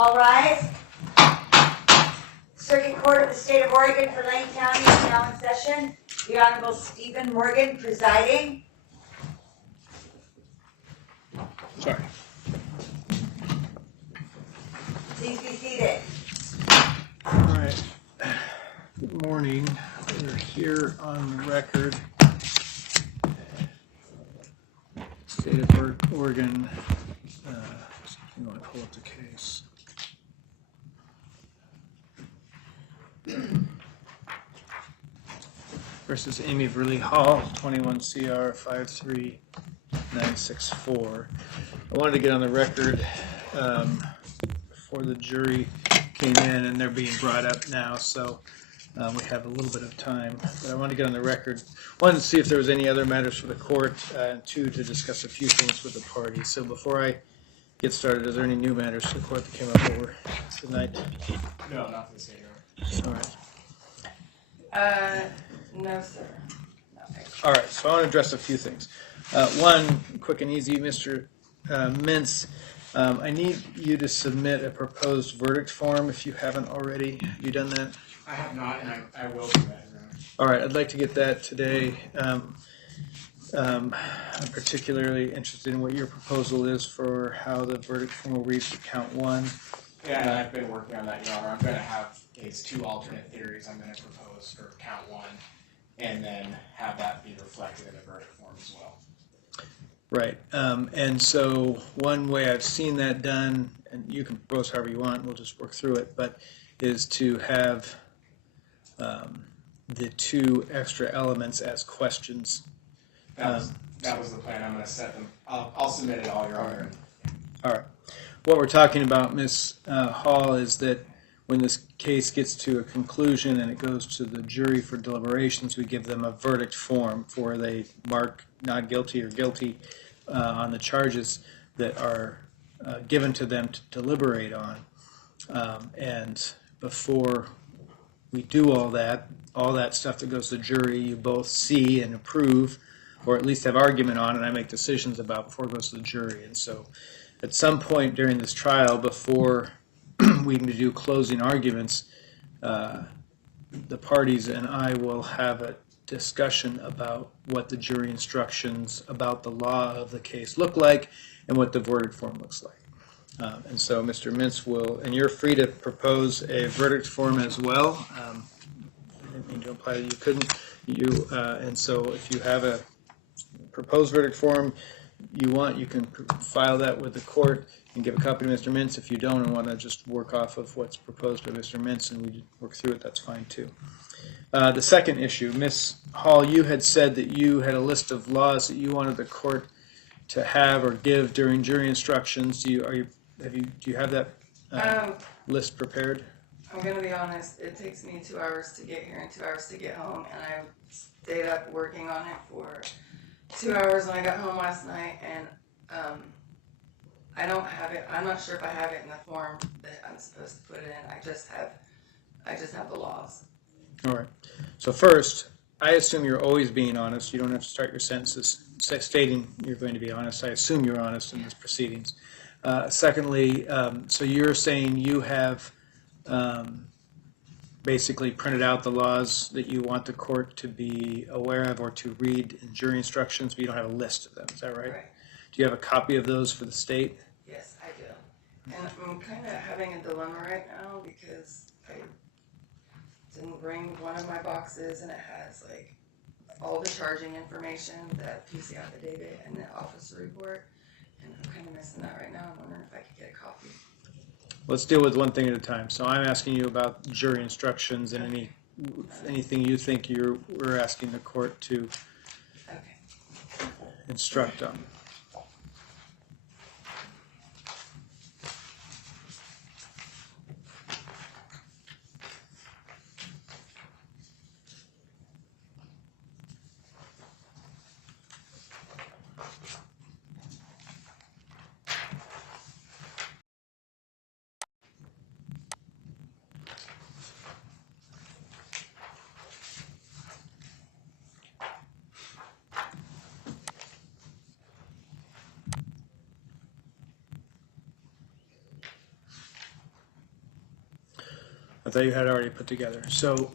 All rise. Circuit Court of the State of Oregon for Lane County is now in session. The Honorable Stephen Morgan presiding. Sorry. Please be seated. All right. Good morning. We're here on the record. State of Oregon. You want to pull up the case. Versus Amy Verlee Hall, 21 CR 53964. I wanted to get on the record before the jury came in, and they're being brought up now, so we have a little bit of time. But I want to get on the record. One, to see if there was any other matters for the court, and two, to discuss a few things with the parties. So before I get started, is there any new matters for the court that came up over tonight? No, not this year. All right. No, sir. Nothing. All right, so I want to address a few things. One, quick and easy, Mr. Mintz, I need you to submit a proposed verdict form if you haven't already. Have you done that? I have not, and I will do that. All right, I'd like to get that today. I'm particularly interested in what your proposal is for how the verdict form will read for count one. Yeah, and I've been working on that, Your Honor. I'm going to have these two alternate theories I'm going to propose for count one, and then have that be reflected in the verdict form as well. Right, and so one way I've seen that done, and you can propose however you want, we'll just work through it, but is to have the two extra elements as questions. That was the plan. I'm going to set them. I'll submit it all, Your Honor. All right. What we're talking about, Ms. Hall, is that when this case gets to a conclusion and it goes to the jury for deliberations, we give them a verdict form where they mark not guilty or guilty on the charges that are given to them to deliberate on. And before we do all that stuff that goes to the jury, you both see and approve, or at least have argument on, and I make decisions about before it goes to the jury. And so at some point during this trial, before we can do closing arguments, the parties and I will have a discussion about what the jury instructions about the law of the case look like and what the verdict form looks like. And so Mr. Mintz will, and you're free to propose a verdict form as well. I didn't mean to imply that you couldn't. And so if you have a proposed verdict form you can file that with the court and give a copy to Mr. Mintz. If you don't and want to just work off of what's proposed by Mr. Mintz and we work through it, that's fine too. The second issue, Ms. Hall, you had said that you had a list of laws that you wanted the court to have or give during jury instructions. Do you have that list prepared? I'm going to be honest, it takes me 2 hours to get here and 2 hours to get home, and I stayed up working on it for 2 hours when I got home last night, and I don't have it. I'm not sure if I have it in the form that I'm supposed to put it in. I just have the laws. All right. So first, I assume you're always being honest. You don't have to start your sentences stating you're going to be honest. I assume you're honest in these proceedings. Secondly, so you're saying you have basically printed out the laws that you want the court to be aware of or to read in jury instructions, but you don't have a list of them. Is that right? Right. Do you have a copy of those for the state? Yes, I do. And I'm kind of having a dilemma right now because I didn't bring one of my boxes, and it has like all the charging information, that PC affidavit, and the officer report, and I'm kind of missing that right now. I'm wondering if I could get a copy. Let's deal with one thing at a time. So I'm asking you about jury instructions and anything you think we're asking the court to instruct on. I thought you had already put together. So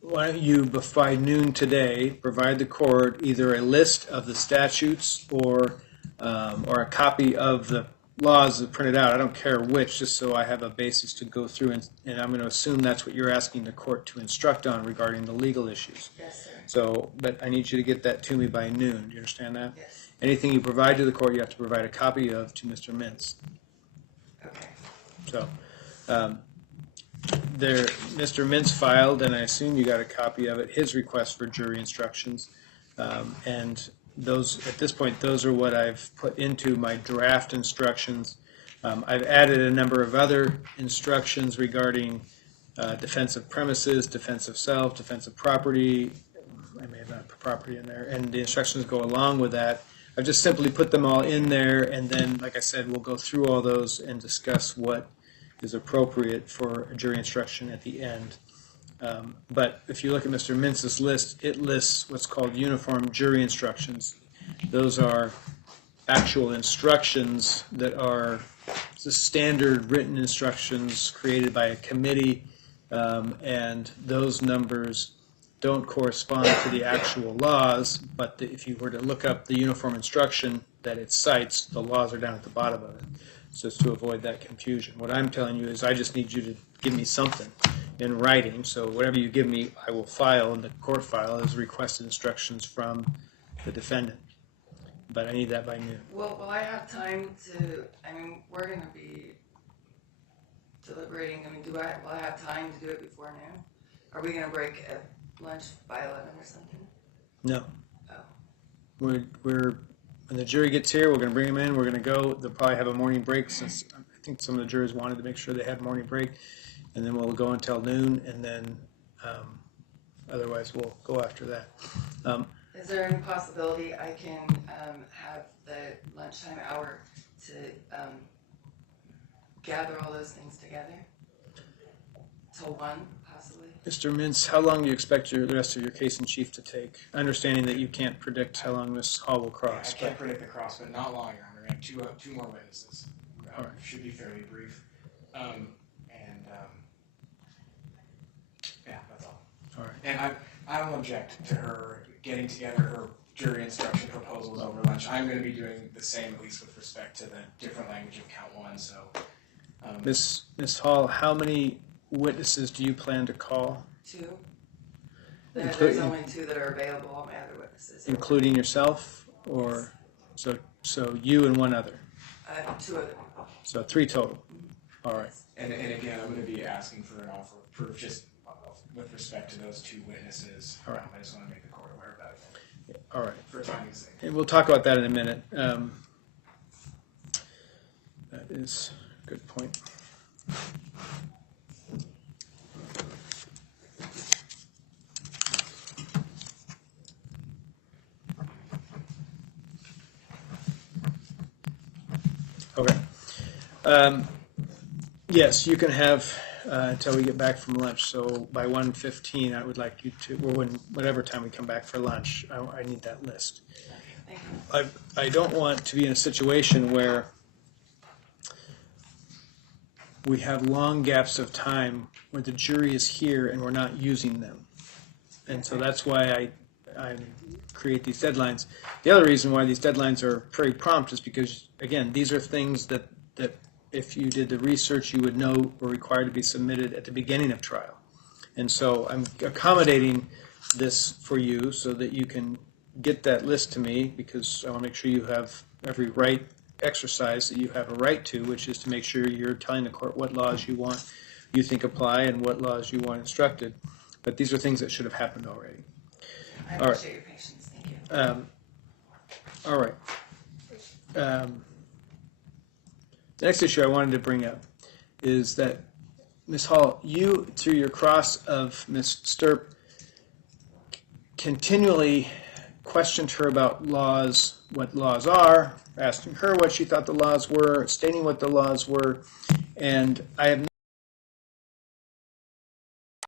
why don't you, by noon today, provide the court either a list of the statutes or a copy of the laws that are printed out. I don't care which, just so I have a basis to go through, and I'm going to assume that's what you're asking the court to instruct on regarding the legal issues. Yes, sir. So, but I need you to get that to me by noon. Do you understand that? Yes. Anything you provide to the court, you have to provide a copy of to Mr. Mintz. Okay. So, Mr. Mintz filed, and I assume you got a copy of it, his request for jury instructions. And those, at this point, those are what I've put into my draft instructions. I've added a number of other instructions regarding defense of premises, defense of self, defense of property. I may have not put property in there, and the instructions go along with that. I've just simply put them all in there, and then, like I said, we'll go through all those and discuss what is appropriate for a jury instruction at the end. But if you look at Mr. Mintz's list, it lists what's called uniform jury instructions. Those are actual instructions that are the standard written instructions created by a committee, and those numbers don't correspond to the actual laws, but if you were to look up the uniform instruction that it cites, the laws are down at the bottom of it. So it's to avoid that confusion. What I'm telling you is I just need you to give me something in writing, so whatever you give me, I will file in the court file as requested instructions from the defendant. But I need that by noon. Well, will I have time to, I mean, we're going to be deliberating. I mean, will I have time to do it before noon? Are we going to break at lunch by 11 or something? No. Oh. We're when the jury gets here, we're going to bring them in. We're going to go. They'll probably have a morning break, since I think some of the jurors wanted to make sure they had morning break. And then we'll go until noon, and then otherwise we'll go after that. Is there any possibility I can have the lunchtime hour to gather all those things together? Till 1, possibly? Mr. Mintz, how long do you expect the rest of your case in chief to take? Understanding that you can't predict how long this hall will cross. I can't predict the cross, but not long. We're going to have two more witnesses. All right. Should be fairly brief. Yeah, that's all. All right. And I don't object to her getting together her jury instruction proposals over lunch. I'm going to be doing the same, at least with respect to the different language of count 1. So, Ms. Hall, how many witnesses do you plan to call? 2. There's only 2 that are available. All my other witnesses. Including yourself, or so you and one other? 2 other people. So 3 total. All right. and again, I'm going to be asking for an offer of proof just with respect to those 2 witnesses. All right. I just want to make the court aware about it. All right. For timing's sake. And we'll talk about that in a minute. That is a good point. Okay. Yes, you can have until we get back from lunch. So by 1:15, I would like you to, or whatever time we come back for lunch, I need that list. Thank you. I don't want to be in a situation where we have long gaps of time where the jury is here and we're not using them. And so that's why I create these deadlines. The other reason why these deadlines are pretty prompt is because, again, these are things that if you did the research, you would know were required to be submitted at the beginning of trial. And so I'm accommodating this for you so that you can get that list to me, because I want to make sure you have every right exercise that you have a right to, which is to make sure you're telling the court what laws you think apply and what laws you want instructed. But these are things that should have happened already. I All right. appreciate your patience. Thank you. All right. The next issue I wanted to bring up is that, Ms. Hall, you, through your cross of Ms. Stirp, continually questioned her about laws, what laws are, asking her what she thought the laws were, stating what the laws were, and I have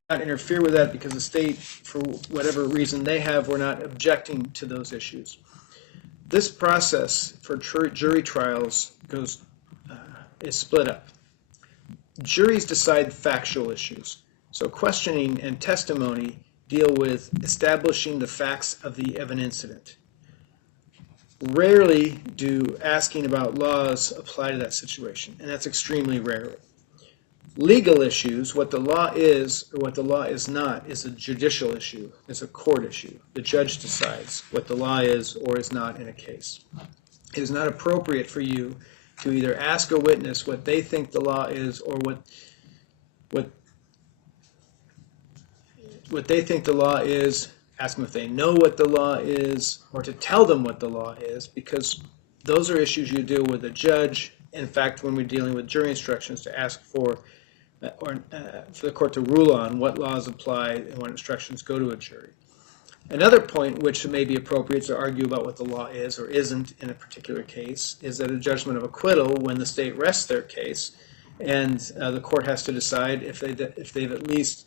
not interfere with that because the state, for whatever reason they have, we're not objecting to those issues. This process for jury trials is split up. juries decide factual issues. So questioning and testimony deal with establishing the facts of an incident. Rarely do asking about laws apply to that situation, and that's extremely rarely. Legal issues, what the law is or what the law is not, is a judicial issue, is a court issue. The judge decides what the law is or is not in a case. It is not appropriate for you to either ask a witness what they think the law is or what they think the law is, ask them if they know what the law is, or to tell them what the law is, because those are issues you deal with a judge. In fact, when we're dealing with jury instructions, to ask for the court to rule on what laws apply and what instructions go to a jury. Another point which may be appropriate to argue about what the law is or isn't in a particular case is that a judgment of acquittal, when the state rests their case, and the court has to decide if they've at least,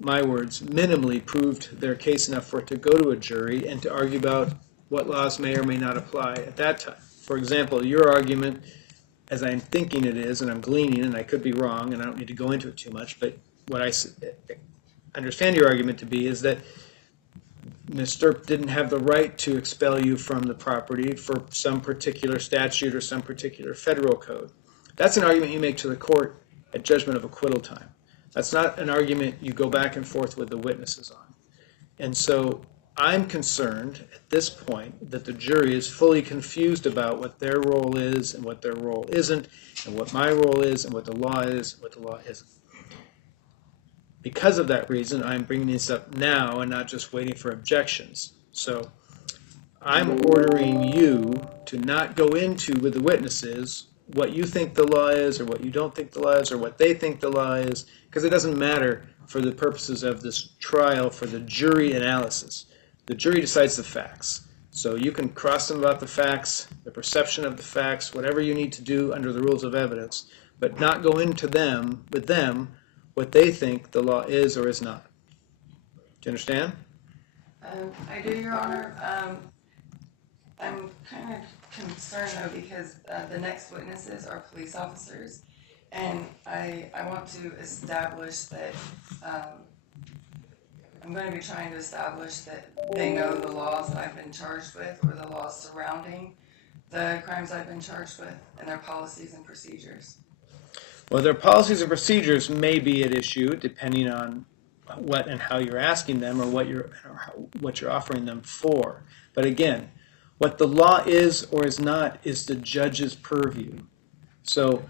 my words, minimally proved their case enough for it to go to a jury, and to argue about what laws may or may not apply at that time. For example, your argument, as I'm thinking it is, and I'm gleaning, and I could be wrong, and I don't need to go into it too much, but what I understand your argument to be is that Ms. Stirp didn't have the right to expel you from the property for some particular statute or some particular federal code. That's an argument you make to the court at judgment of acquittal time. That's not an argument you go back and forth with the witnesses on. And so I'm concerned at this point that the jury is fully confused about what their role is and what their role isn't, and what my role is and what the law is and what the law isn't. Because of that reason, I'm bringing this up now and not just waiting for objections. So I'm ordering you to not go into with the witnesses what you think the law is or what you don't think the law is or what they think the law is, because it doesn't matter for the purposes of this trial for the jury analysis. The jury decides the facts. So you can cross them about the facts, the perception of the facts, whatever you need to do under the rules of evidence, but not go into them with them what they think the law is or is not. Do you understand? I do, Your Honor. I'm kind of concerned though because the next witnesses are police officers, and I want to establish that I'm going to be trying to establish that they know the laws that I've been charged with or the laws surrounding the crimes I've been charged with and their policies and procedures. Well, their policies and procedures may be at issue depending on what and how you're asking them or what you're offering them for. But again, what the law is or is not is the judge's purview. So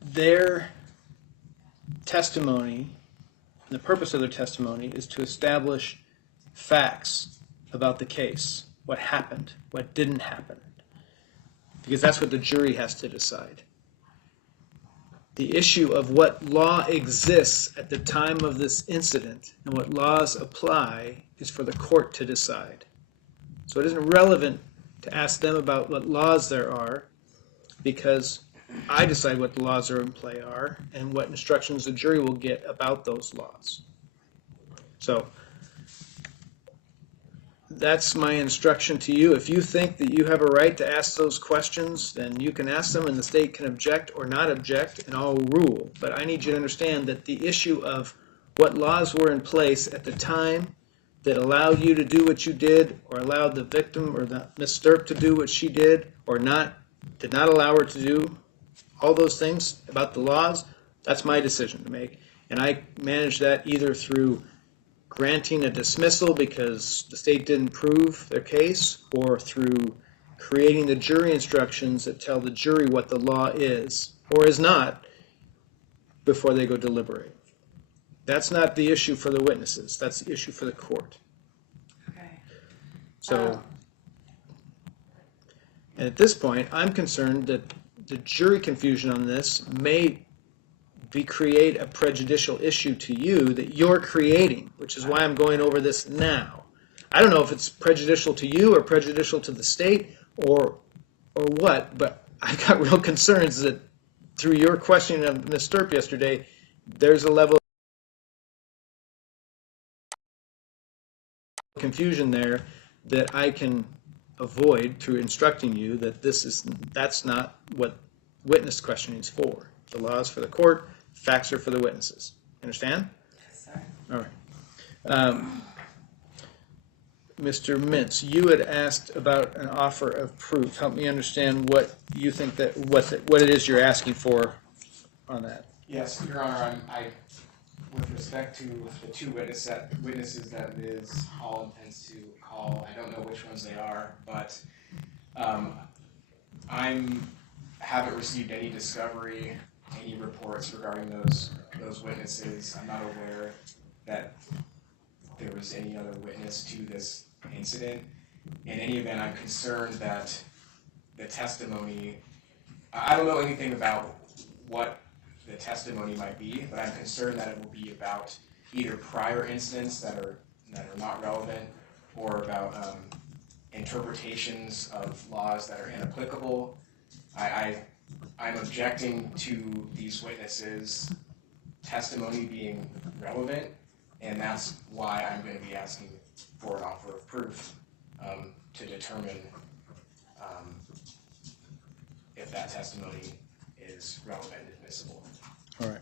their testimony, the purpose of their testimony is to establish facts about the case, what happened, what didn't happen, because that's what the jury has to decide. The issue of what law exists at the time of this incident and what laws apply is for the court to decide. So it isn't relevant to ask them about what laws there are, because I decide what the laws are in play are and what instructions the jury will get about those laws. So that's my instruction to you. If you think that you have a right to ask those questions, then you can ask them and the state can object or not object and I'll rule. But I need you to understand that the issue of what laws were in place at the time that allowed you to do what you did or allowed the victim or the Ms. Stirp to do what she did or did not allow her to do all those things about the laws, that's my decision to make. And I manage that either through granting a dismissal because the state didn't prove their case, or through creating the jury instructions that tell the jury what the law is or is not before they go deliberate. That's not the issue for the witnesses. That's the issue for the court. Okay. So, and at this point, I'm concerned that the jury confusion on this may create a prejudicial issue to you that you're creating, which is why I'm going over this now. I don't know if it's prejudicial to you or prejudicial to the state or what, but I got real concerns that through your questioning of Ms. Stirp yesterday, there's a level of confusion there that I can avoid through instructing you that that's not what witness questioning is for. The law is for the court, facts are for the witnesses. Understand? Yes, sir. All right. Mr. Mintz, you had asked about an offer of proof. Help me understand what you think that what it is you're asking for on that. Yes, Your Honor, with respect to the two witnesses that Ms. Hall intends to call, I don't know which ones they are, but haven't received any discovery, any reports regarding those witnesses. I'm not aware that there was any other witness to this incident. In any event, I'm concerned that the testimony, I don't know anything about what the testimony might be, but I'm concerned that it will be about either prior incidents that are not relevant, or about interpretations of laws that are inapplicable. I'm objecting to these witnesses' testimony being relevant, and that's why I'm going to be asking for an offer of proof to determine if that testimony is relevant and admissible. All right.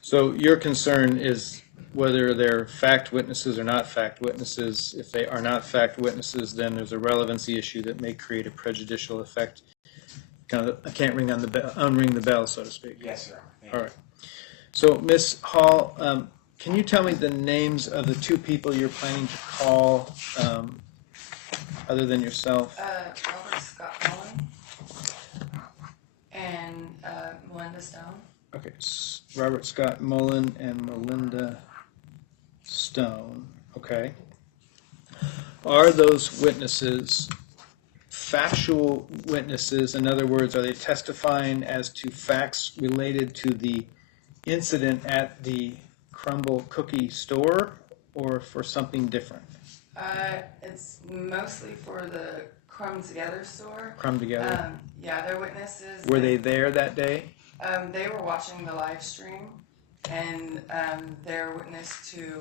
So your concern is whether they're fact witnesses or not fact witnesses. If they are not fact witnesses, then there's a relevancy issue that may create a prejudicial effect. Kind of, I can't unring the bell, so to speak. Yes, sir. Thank All you. right. So, Ms. Hall, can you tell me the names of the two people you're planning to call, other than yourself? Robert Scott Mullen and Melinda Stone. Okay, Robert Scott Mullen and Melinda Stone. Okay. Are those witnesses factual witnesses? In other words, are they testifying as to facts related to the incident at the Crumble Cookie store, or for something different? It's mostly for the Crumb Together store. Crumb Together? Yeah, they're witnesses. Were they there that day? They were watching the live stream, and they're witness to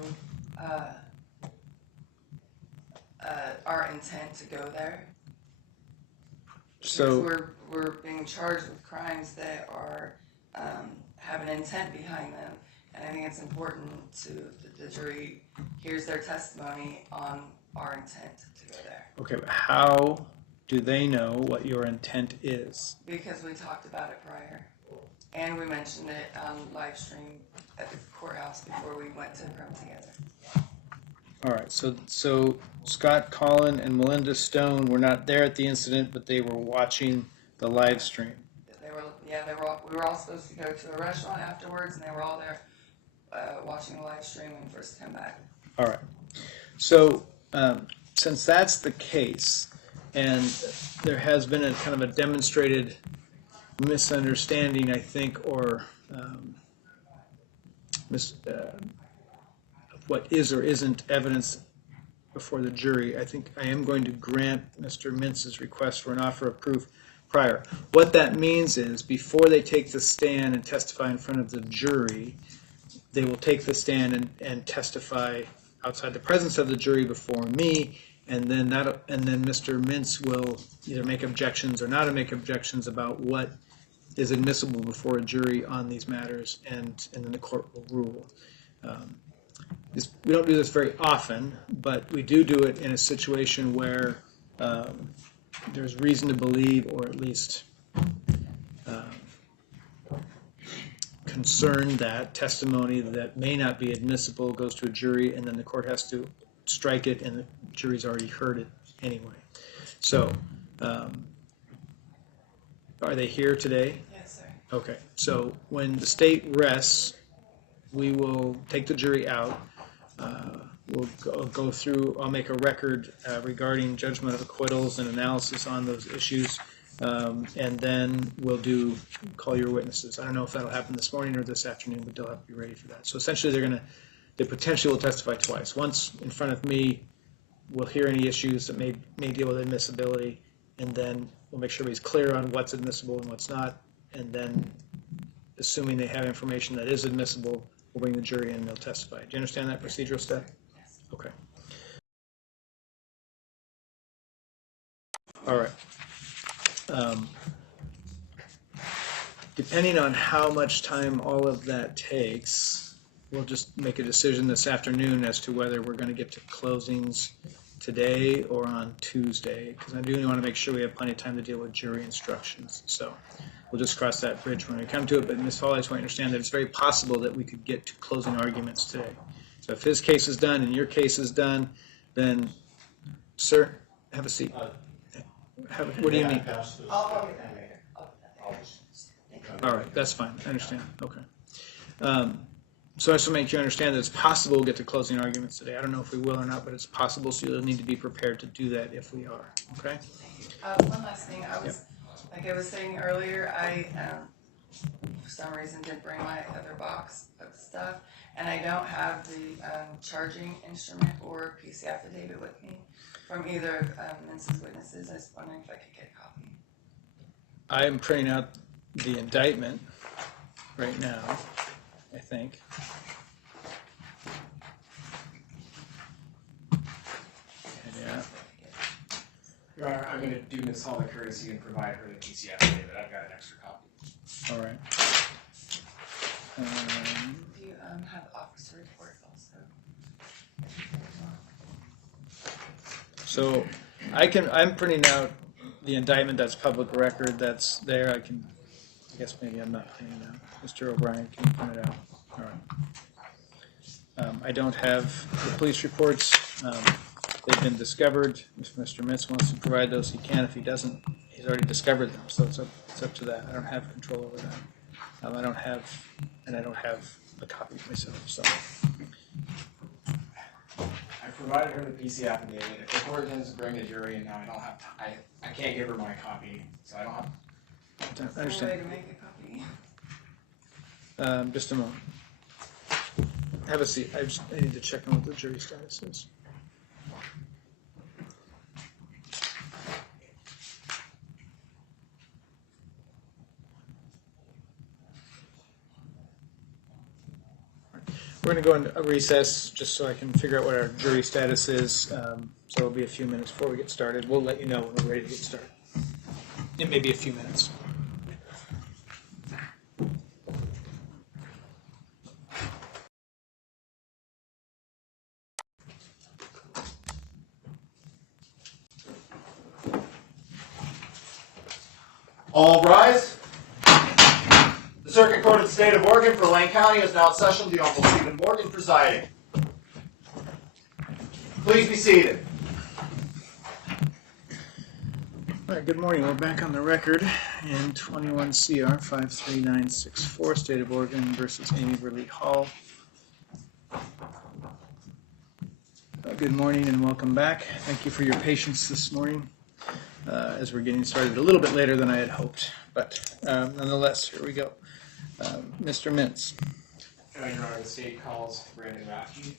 our intent to go there. So Because we're being charged with crimes that are have an intent behind them, and I think it's important that the jury hears their testimony on our intent to go there. okay, but how do they know what your intent is? Because we talked about it prior, and we mentioned it on live stream at the courthouse before we went to Crumb Together. All right, so Scott Collin and Melinda Stone were not there at the incident, but they were watching the live stream. We were all supposed to go to a restaurant afterwards, and they were all there watching the live stream when we first came back. All right. So since that's the case, and there has been a kind of a demonstrated misunderstanding, I think, or what is or isn't evidence before the jury, I think I am going to grant Mr. Mintz's request for an offer of proof prior. What that means is before they take the stand and testify in front of the jury, they will take the stand and testify outside the presence of the jury before me, and then Mr. Mintz will either make objections or not make objections about what is admissible before a jury on these matters, and then the court will rule. We don't do this very often, but we do it in a situation where there's reason to believe, or at least concern that testimony that may not be admissible goes to a jury, and then the court has to strike it, and the jury's already heard it anyway. So, are they here today? Yes, sir. Okay, so when the state rests, we will take the jury out. We'll go through, I'll make a record regarding judgment of acquittals and analysis on those issues, and then we'll call your witnesses. I don't know if that'll happen this morning or this afternoon, but they'll have to be ready for that. So essentially they potentially will testify twice. Once in front of me, we'll hear any issues that may deal with admissibility, and then we'll make sure he's clear on what's admissible and what's not, and then assuming they have information that is admissible, we'll bring the jury in and they'll testify. Do you understand that procedural step? Yes. Okay. All right. depending on how much time all of that takes, we'll just make a decision this afternoon as to whether we're going to get to closings today or on Tuesday, because I do want to make sure we have plenty of time to deal with jury instructions. So we'll just cross that bridge when we come to it. But Ms. Hall, I just want to understand that it's very possible that we could get to closing arguments today. So if his case is done and your case is done, then, sir, have a seat. What do you need? I'll get that later. I'll put that there. All right, that's fine. I understand. Okay. So I just want to make you understand that it's possible we'll get to closing arguments today. I don't know if we will or not, but it's possible, so you'll need to be prepared to do that if we are. Okay? One last thing, like I was saying earlier, I for some reason didn't bring my other box of stuff, and I don't have the charging instrument or PC affidavit with me from either Mince's witnesses. I was wondering if I could get a copy. I am printing out the indictment right now, I think. Yeah. Your Honor, I'm going to do Ms. Hall the courtesy and provide her the PC affidavit. I've got an extra copy. All right. Do you have officer report also? So I'm printing out the indictment that's public record that's there. I guess maybe I'm not printing it out. Mr. O'Brien can print it out. All right. I don't have the police reports. They've been discovered. If Mr. Mintz wants to provide those, he can. If he doesn't, he's already discovered them. So it's up to that. I don't have control over that. I don't have a copy myself. So. I provided her the PC affidavit. If the court intends to bring the jury in now, I don't have time. I can't give her my copy, so I don't have. I understand. Way to make a copy. Just a moment. Have a seat. I need to check on what the jury status is. We're going to go into a recess just so I can figure out what our jury status is. So it'll be a few minutes before we get started. We'll let you know when we're ready to get started. It may be a few minutes. All rise. The Circuit Court of the State of Oregon for Lane County is now in session. The Honorable Stephen Morgan presiding. Please be seated. All right, good morning. We're back on the record in 21 CR 53964, State of Oregon versus Amy Verlee Hall. Good morning and welcome back. Thank you for your patience this morning as we're getting started a little bit later than I had hoped. But nonetheless, here we go. Mr. Mintz. Your Honor, the state calls Rendell-Baker.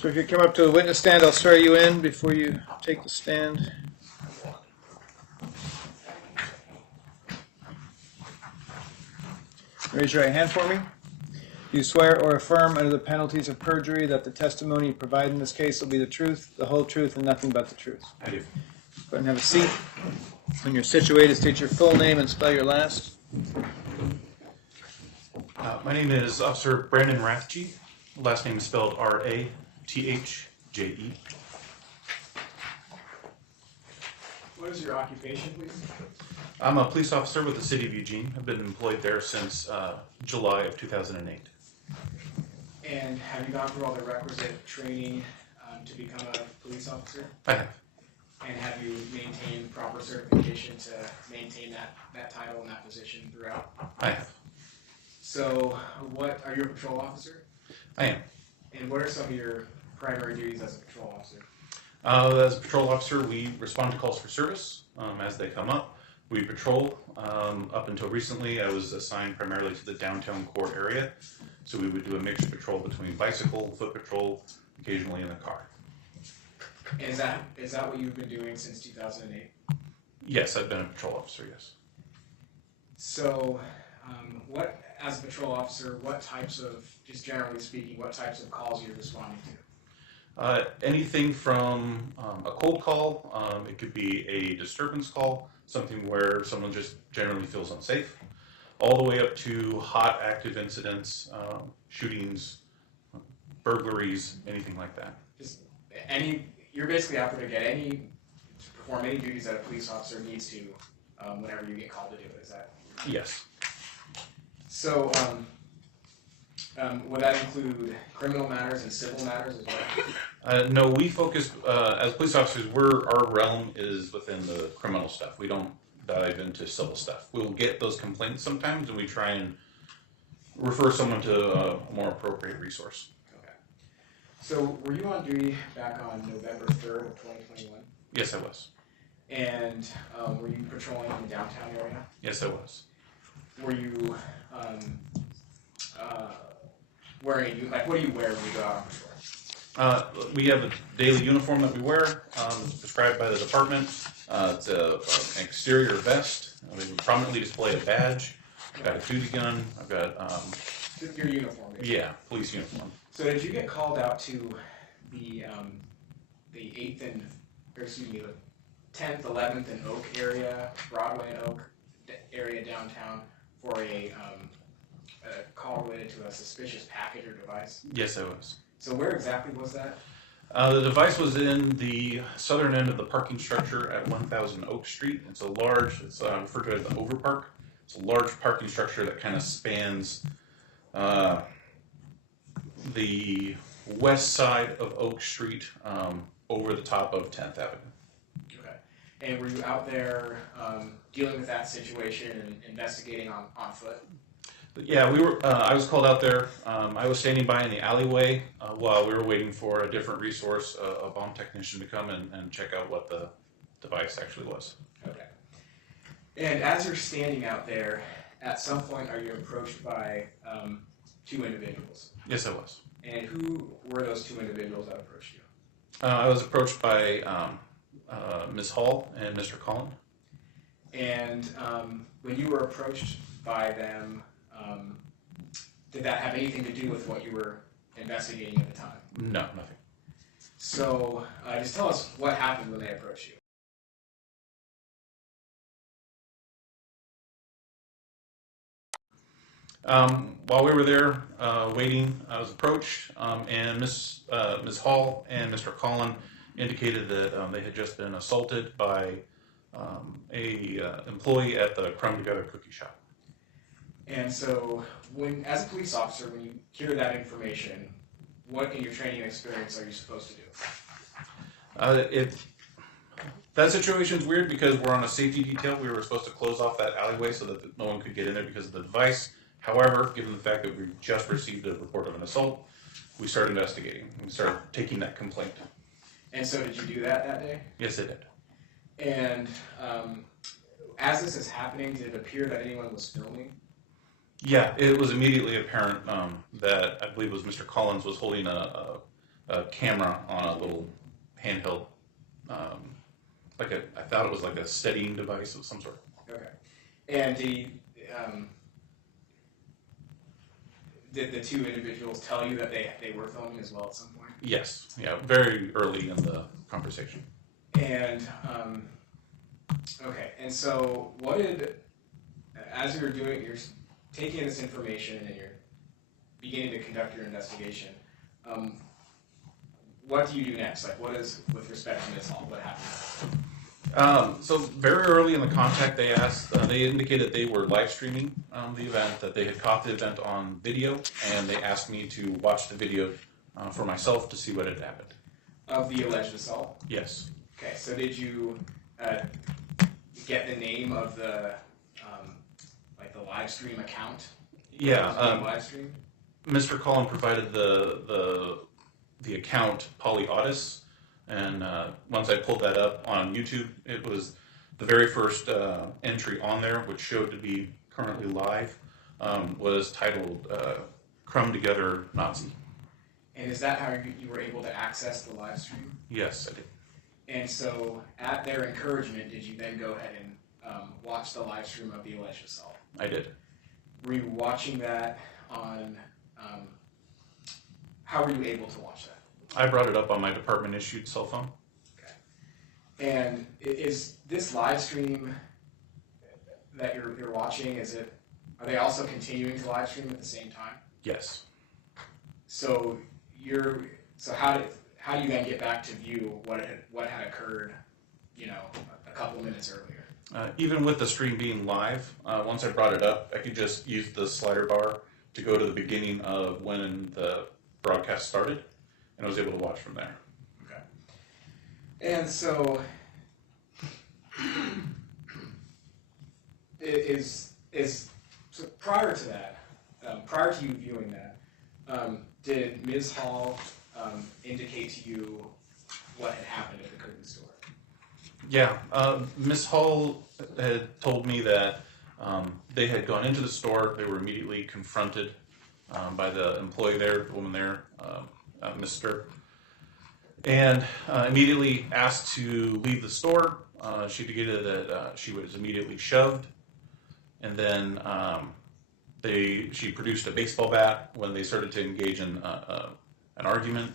So if you come up to the witness stand, I'll swear you in before you take the stand. Raise your right hand for me. Do you swear or affirm under the penalties of perjury that the testimony you provide in this case will be the truth, the whole truth, and nothing but the truth? I do. Go ahead and have a seat. When you're situated, state your full name and spell your last. My name is Officer Brandon Rathje. Last name is spelled R-A-T-H-J-E. What is your occupation, please? I'm a police officer with the City of Eugene. I've been employed there since July of 2008. And have you gone through all the requisite training to become a police officer? I have. And have you maintained proper certification to maintain that title and that position throughout? I have. So, are you a patrol officer? I am. And what are some of your primary duties as a patrol officer? As a patrol officer, we respond to calls for service as they come up. We patrol. Up until recently, I was assigned primarily to the downtown core area. So we would do a mixed patrol between bicycle, foot patrol, occasionally in a car. And is that what you've been doing since 2008? Yes, I've been a patrol officer, yes. So, what, as a patrol officer, what types of, just generally speaking, what types of calls you're responding to? Anything from a cold call, it could be a disturbance call, something where someone just generally feels unsafe, all the way up to hot active incidents, shootings, burglaries, anything like that. Just you're basically out there to perform any duties that a police officer needs to whenever you get called to do it, is that? Yes. So, would that include criminal matters and civil matters as well? No, we focus, as police officers, our realm is within the criminal stuff. We don't dive into civil stuff. We'll get those complaints sometimes, and we try and refer someone to a more appropriate resource. Okay. So, were you on duty back on November 3rd of 2021? Yes, I was. And were you patrolling in the downtown area? Yes, I was. Were you wearing, like, what do you wear when you go out on patrol? We have a daily uniform that we wear, prescribed by the department. It's an exterior vest. We prominently display a badge. I've got a duty gun. I've got Your uniform. Basically. yeah, police uniform. So did you get called out to the 8th and, or excuse me, the 10th, 11th and Oak area, Broadway and Oak area downtown for a call related to a suspicious package or device? Yes, I was. So where exactly was that? The device was in the southern end of the parking structure at 1000 Oak Street. It's a large, it's referred to as the overpark. It's a large parking structure that kind of spans the west side of Oak Street over the top of 10th Avenue. Okay. And were you out there dealing with that situation and investigating on foot? But yeah, we were. I was called out there. I was standing by in the alleyway while we were waiting for a different resource, a bomb technician, to come and check out what the device actually was. Okay. And as you're standing out there, at some point are you approached by two individuals? Yes, I was. And who were those two individuals that approached you? I was approached by Ms. Hall and Mr. Kohn. And when you were approached by them, did that have anything to do with what you were investigating at the time? No, nothing. So just tell us what happened when they approached you. While we were there waiting, I was approached, and Ms. Hall and Mr. Kohn indicated that they had just been assaulted by a employee at the Crumb Together cookie shop. And so, as a police officer, when you hear that information, what in your training experience are you supposed to do? That situation's weird because we're on a safety detail. We were supposed to close off that alleyway so that no one could get in there because of the device. However, given the fact that we just received a report of an assault, we started investigating. We started taking that complaint. And so did you do that day? Yes, I did. And as this is happening, did it appear that anyone was filming? Yeah, it was immediately apparent that I believe it was Mr. Collins was holding a camera on a little handheld, I thought it was like a steadying device of some sort. Okay. And did the two individuals tell you that they were filming as well at some point? Yes, yeah, very early in the conversation. And okay, and so what did, as you're taking this information and you're beginning to conduct your investigation, what do you do next? Like, what is, with respect to this all, what happened? So very early in the contact, they indicated they were live streaming the event, that they had caught the event on video, and they asked me to watch the video for myself to see what had happened. Of the alleged assault? Yes. Okay, so did you get the name of the live stream account? Yeah. Live stream? Mr. Collin provided the account Paralyzed, and once I pulled that up on YouTube, it was the very first entry on there, which showed to be currently live, was titled "Crumb Together Nazi." And is that how you were able to access the live stream? Yes, I did. And so, at their encouragement, did you then go ahead and watch the live stream of the alleged assault? I did. were you watching that on, how were you able to watch that? I brought it up on my department issued cell phone. And is this live stream that you're watching, are they also continuing to live stream at the same time? Yes. So how do you then get back to view what had occurred, a couple of minutes earlier? Even with the stream being live, once I brought it up, I could just use the slider bar to go to the beginning of when the broadcast started, and I was able to watch from there. Okay. And so, so prior to that, prior to you viewing that, did Ms. Hall indicate to you what had happened at the curtain store? Yeah, Ms. Hall had told me that they had gone into the store. They were immediately confronted by the employee there, the woman there, Mr. And immediately asked to leave the store. She indicated that she was immediately shoved. And then she produced a baseball bat when they started to engage in an argument.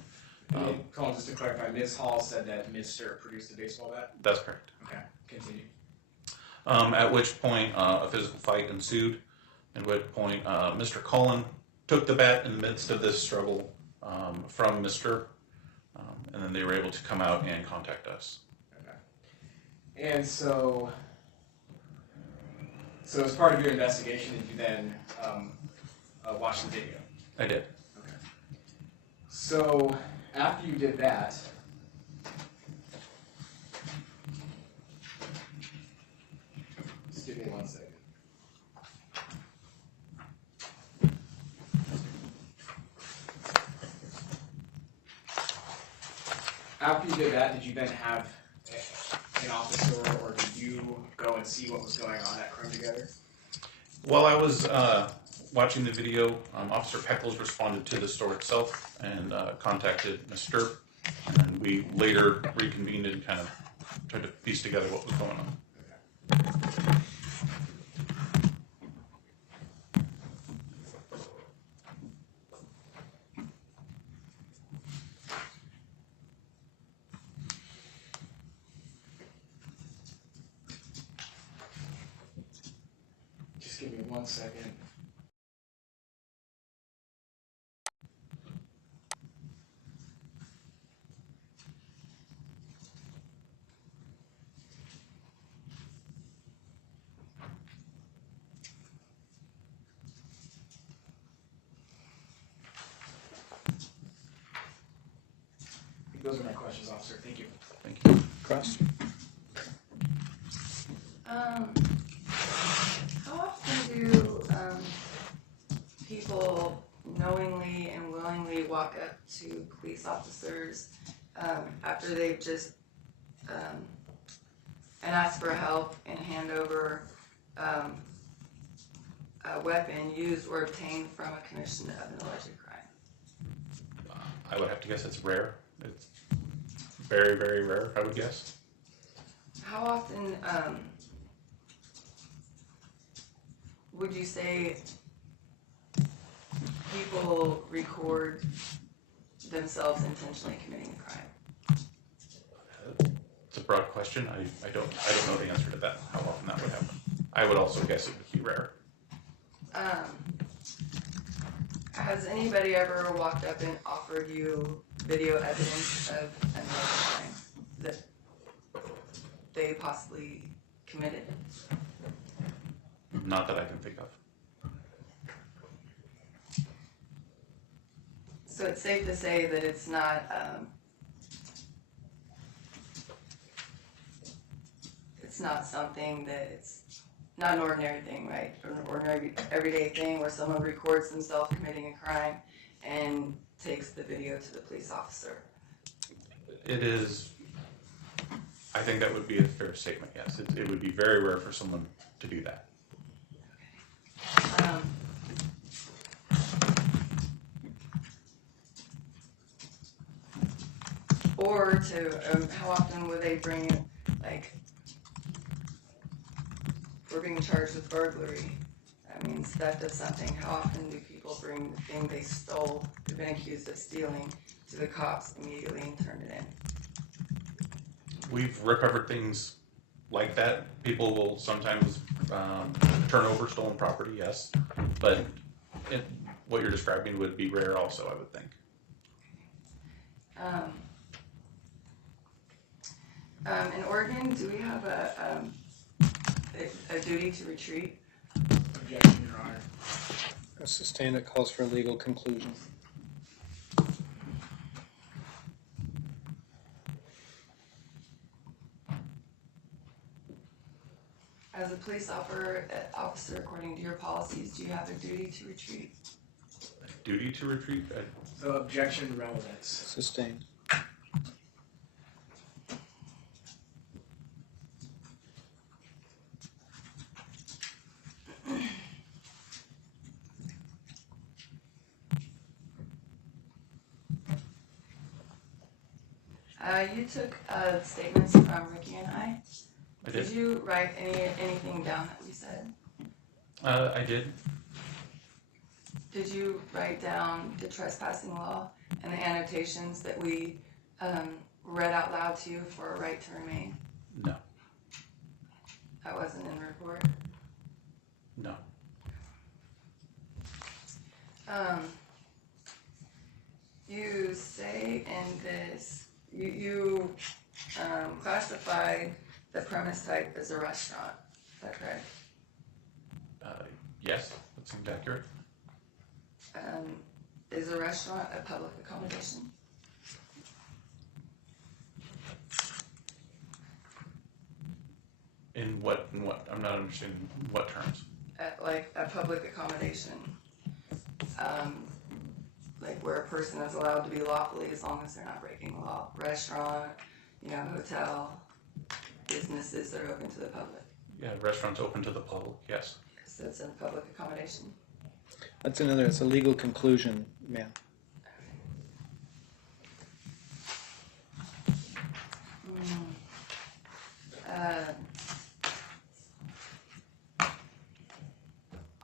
Colin, just to clarify, Ms. Hall said that Mr. produced the baseball bat? That's correct. Okay, continue. At which point a physical fight ensued, at which point Mr. Kohn took the bat in the midst of this struggle from Mr. And then they were able to come out and contact us. Okay. And so as part of your investigation, did you then watch the video? I did. Okay. So after you did that, just give me 1 second. After you did that, did you then have an officer, or did you go and see what was going on at Chrome together? While I was watching the video, Officer Peckles responded to the store itself and contacted Mr. And we later reconvened and kind of tried to piece together what was going on. Just give me 1 second. Those are my questions, officer. Thank you. Thank you. Kress? How often do people knowingly and willingly walk up to police officers after they've just and ask for help and hand over a weapon used or obtained from a commission of an alleged crime? I would have to guess it's rare. It's very, very rare, I would guess. How often would you say people record themselves intentionally committing a crime? It's a broad question. I don't know the answer to that, how often that would happen. I would also guess it would be rare. Has anybody ever walked up and offered you video evidence of another crime that they possibly committed? Not that I can think of. So it's safe to say that it's not something that it's not an ordinary thing, right? Or an ordinary everyday thing where someone records themselves committing a crime and takes the video to the police officer. It is, I think that would be a fair statement, yes. It would be very rare for someone to do that. Or to, how often would they bring, like, we're being charged with burglary. I mean, means theft of something. How often do people bring the thing they stole, they've been accused of stealing, to the cops immediately and turn it in? We've recovered things like that. People will sometimes turn over stolen property, yes, but what you're describing would be rare also, I would think. In Oregon, do we have a duty to retreat? Objection, Your Honor. A sustain that calls for a legal conclusion. As a police officer, according to your policies, do you have a duty to retreat? Duty to retreat? So objection, relevance. Sustained. You took statements from Ricky and I. I Did did. you write anything down that we said? I did. Did you write down the trespassing law and the annotations that we read out loud to you for a right to remain? No. That wasn't in the report. No. You say in this, you classified the premise type as a restaurant. Is that correct? Yes, that seems accurate. Is a restaurant a public accommodation? In what? I'm not understanding what terms. Like a public accommodation, like where a person is allowed to be lawfully as long as they're not breaking the law. Restaurant, hotel, businesses that are open to the public. Yeah, restaurants open to the public, yes. So it's a public accommodation. That's another, it's a legal conclusion, ma'am.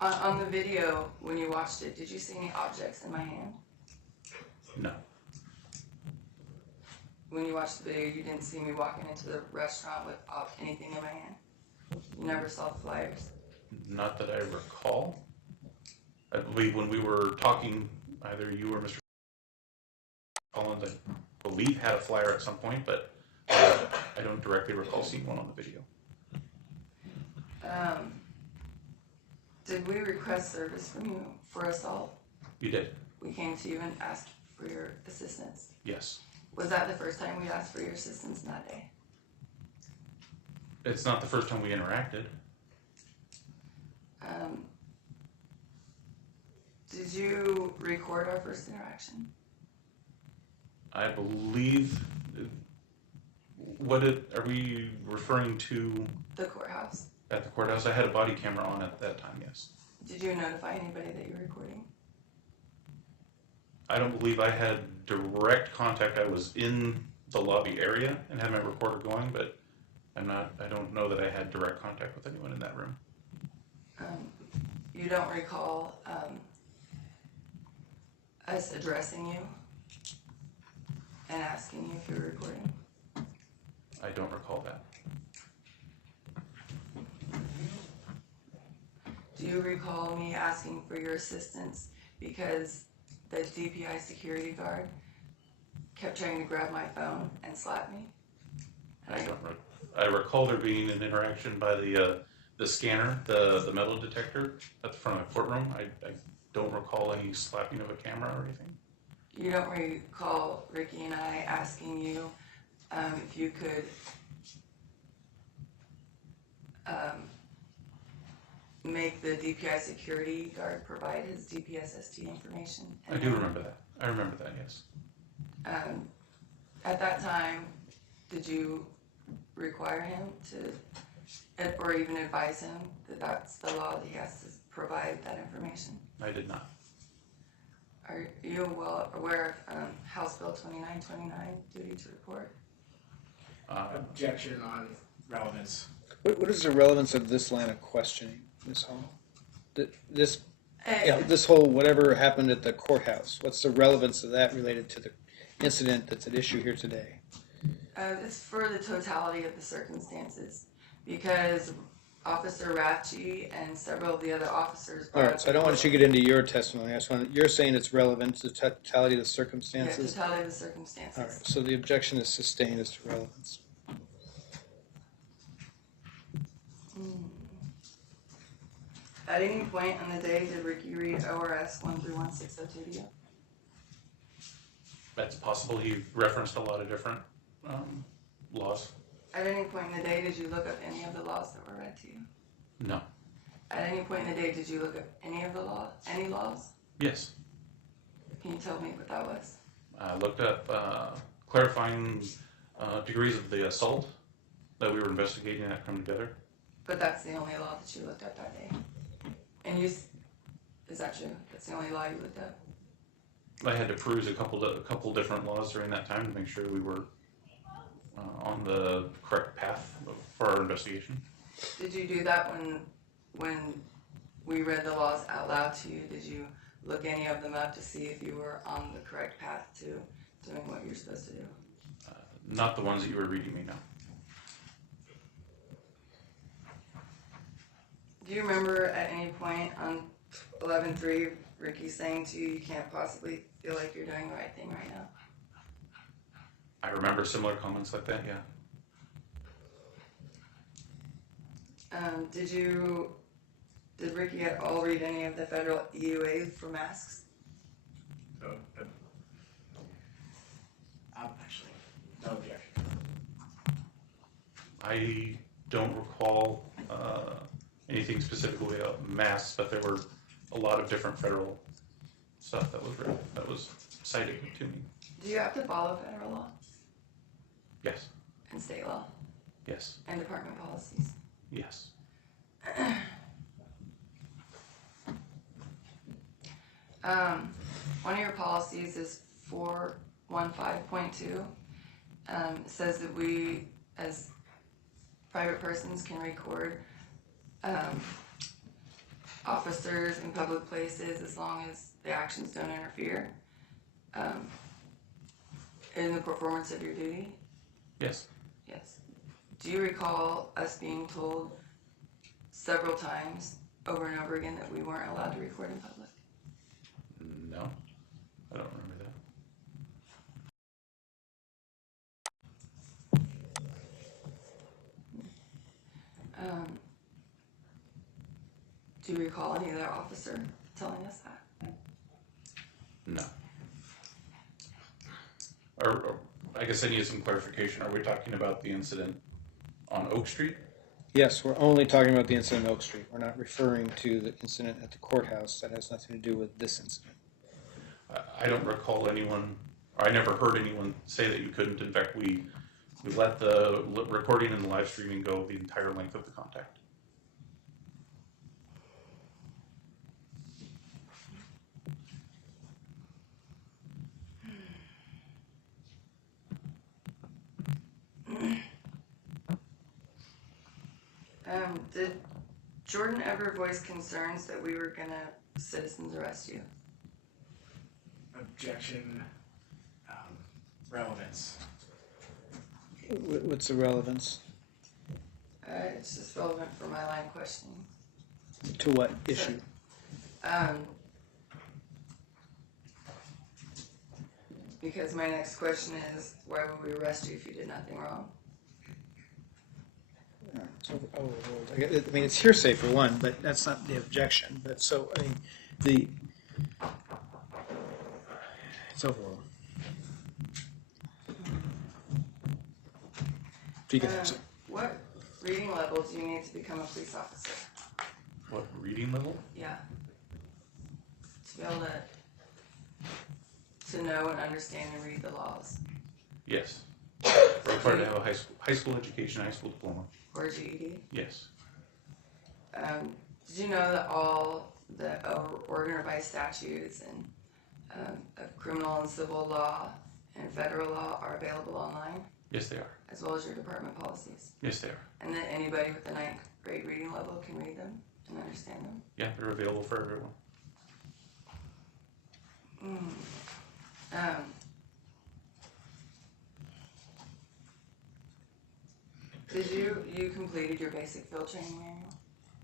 On the video, when you watched it, did you see any objects in my hand? No. When you watched the video, you didn't see me walking into the restaurant with anything in my hand? You never saw the flyers? Not that I recall. I believe when we were talking, either you or Mr. Collins, I believe, had a flyer at some point, but I don't directly recall seeing one on the video. Did we request service from you for assault? You did? We came to you and asked for your assistance. Yes. Was that the first time we asked for your assistance that day? It's not the first time we interacted. Did you record our first interaction? I believe, are we referring to The courthouse. at the courthouse? I had a body camera on at that time, yes. Did you notify anybody that you were recording? I don't believe I had direct contact. I was in the lobby area and had my recorder going, but I don't know that I had direct contact with anyone in that room. You don't recall us addressing you and asking you if you were recording? I don't recall that. Do you recall me asking for your assistance because the DPI security guard kept trying to grab my phone and slap me? I recall there being an interaction by the scanner, the metal detector at the front of the courtroom. I don't recall any slapping of a camera or anything. You don't recall Ricky and I asking you if you could make the DPI security guard provide his DPSST information? I do remember that. I remember that, yes. At that time, did you require him to, or even advise him that that's the law, that he has to provide that information? I did not. Are you well aware of House Bill 2929, duty to report? Objection on relevance. What is the relevance of this line of questioning, Ms. Hall? This, Hey, this whole whatever happened at the courthouse, what's the relevance of that related to the incident that's at issue here today? it's for the totality of the circumstances, because Officer Ratchie and several of the other officers. All right, so I don't want you to get into your testimony. I just want, you're saying it's relevant to the totality of the Yeah, circumstances? totality of the All circumstances. right, so the objection is sustained as to relevance. At any point on the day, did Ricky read ORS 131602 to you? That's possible. He referenced a lot of different laws. At any point in the day, did you look up any of the laws that were read to you? No. At any point in the day, did you look up any of the any laws? Yes. Can you tell me what that was? I looked up clarifying degrees of the assault that we were investigating that come together. But that's the only law that you looked up that day. And is that true? That's the only law you looked up? I had to peruse a couple different laws during that time to make sure we were on the correct path for our investigation. Did you do that when we read the laws out loud to you? Did you look any of them up to see if you were on the correct path to doing what you're supposed to do? Not the ones that you were reading me now. Do you remember at any point on 11-3 Ricky saying to you, you can't possibly feel like you're doing the right thing right now? I remember similar comments like that, yeah. Did Ricky at all read any of the federal EUA for masks? Actually, no objection. I don't recall anything specifically about masks, but there were a lot of different federal stuff that was cited to me. Do you have to follow federal law Yes. and state law Yes. and department policies? Yes. One of your policies is 415.2. It says that we, as private persons, can record officers in public places as long as the actions don't interfere in the performance of your duty. Yes. Yes. Do you recall us being told several times over and over again that we weren't allowed to record in public? No. I don't remember that. Do you recall any other officer telling us that? No. Or I guess I need some clarification. Are we talking about the incident on Oak Street? Yes, we're only talking about the incident on Oak Street. We're not referring to the incident at the courthouse. That has nothing to do with this incident. I don't recall anyone, or I never heard anyone say that you couldn't. In fact, we let the recording and the live streaming go the entire length of the contact. Did Jordan ever voice concerns that we were gonna citizens arrest you? Objection. Relevance. What's the relevance? It's just relevant for my line of questioning. To what issue? Because my next question is, why would we arrest you if you did nothing wrong? It's overruled. I mean, it's hearsay for one, but that's not the objection. But so, I mean, it's overruled. So you can answer. What reading level do you need to become a police officer? What reading level? Yeah. To be able to know and understand and read the laws. Yes. We're required to have a high school education, high school diploma. Or GED. Yes. Did you know that all the Oregon revised statutes and of criminal and civil law and federal law are available online, Yes, they are. as well as your department policies? Yes, they are. And that anybody with a 9th grade reading level can read them? and understand them? Yeah, they're available for everyone. Did you completed your basic field training manual?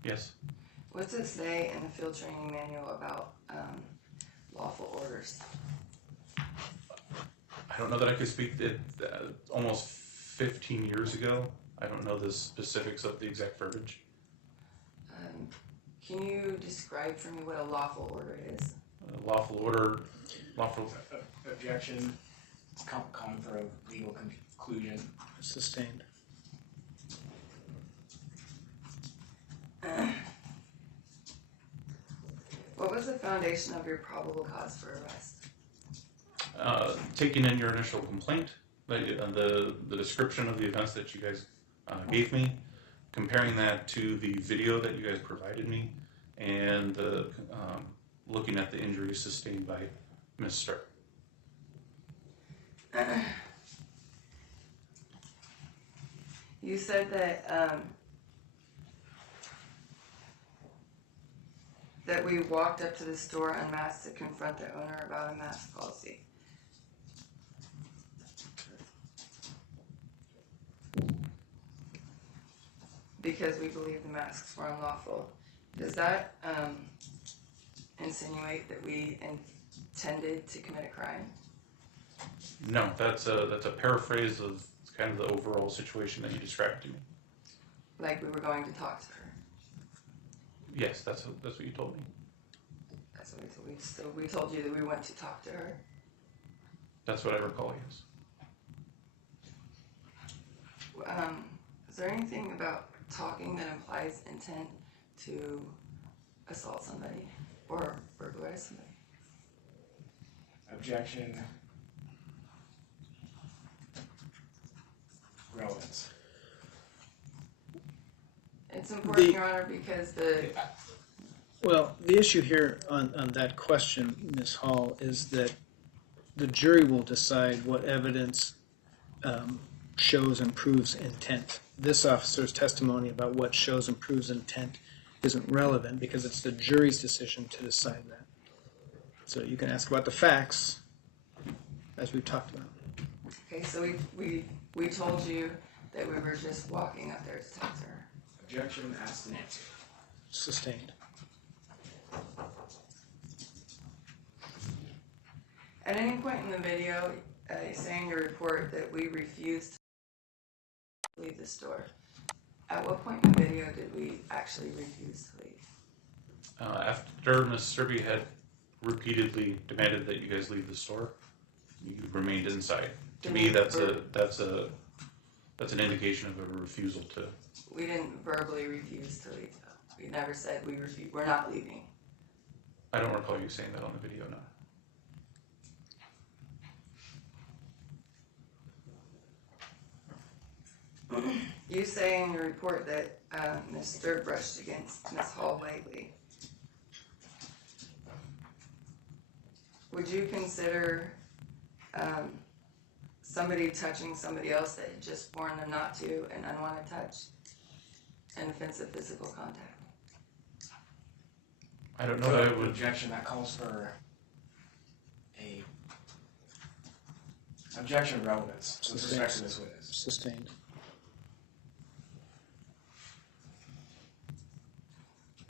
Yes. What's it say in the field training manual about lawful orders? I don't know that I could speak that almost 15 years ago. I don't know the specifics of the exact verbiage. Can you describe for me what a lawful order is? Lawful order, lawful. Objection, come for a legal conclusion. Sustained. What was the foundation of your probable cause for arrest? Taking in your initial complaint, the description of the events that you guys gave me, comparing that to the video that you guys provided me, and looking at the injuries sustained by Ms. Stark. You said that that we walked up to the store unmasked to confront the owner about a mask policy. Because we believe the masks were unlawful. Does that insinuate that we intended to commit a crime? No, that's a paraphrase of kind of the overall situation that you described to me. Like we were going to talk to her? Yes, that's what you told me. That's what we told you. So we told you that we went to talk to her? That's what I recall, yes. Is there anything about talking that implies intent to assault somebody or burglarize somebody? Objection. Relevance. It's important, The- Your Honor, because the Well, the issue here on that question, Ms. Hall, is that the jury will decide what evidence shows and proves intent. This officer's testimony about what shows and proves intent isn't relevant because it's the jury's decision to decide that. So you can ask about the facts, as we've talked about. okay, so we told you that we were just walking up there to talk to her. Objection, asked and answered. Sustained. At any point in the video, you say in your report that we refused to leave the store. At what point in the video did we actually refuse to leave? After Ms. Serby had repeatedly demanded that you guys leave the store, you remained inside. To me, that's an indication of a refusal to. We didn't verbally refuse to leave, though. We never said we're not leaving. I don't recall you saying that on the video, no. You say in your report that Mr. brushed against Ms. Hall lately. Would you consider somebody touching somebody else that had just warned them not to, an unwanted touch, an offensive physical contact? I don't know that I would. Objection, that calls for a objection relevance with respect to this witness. Sustained.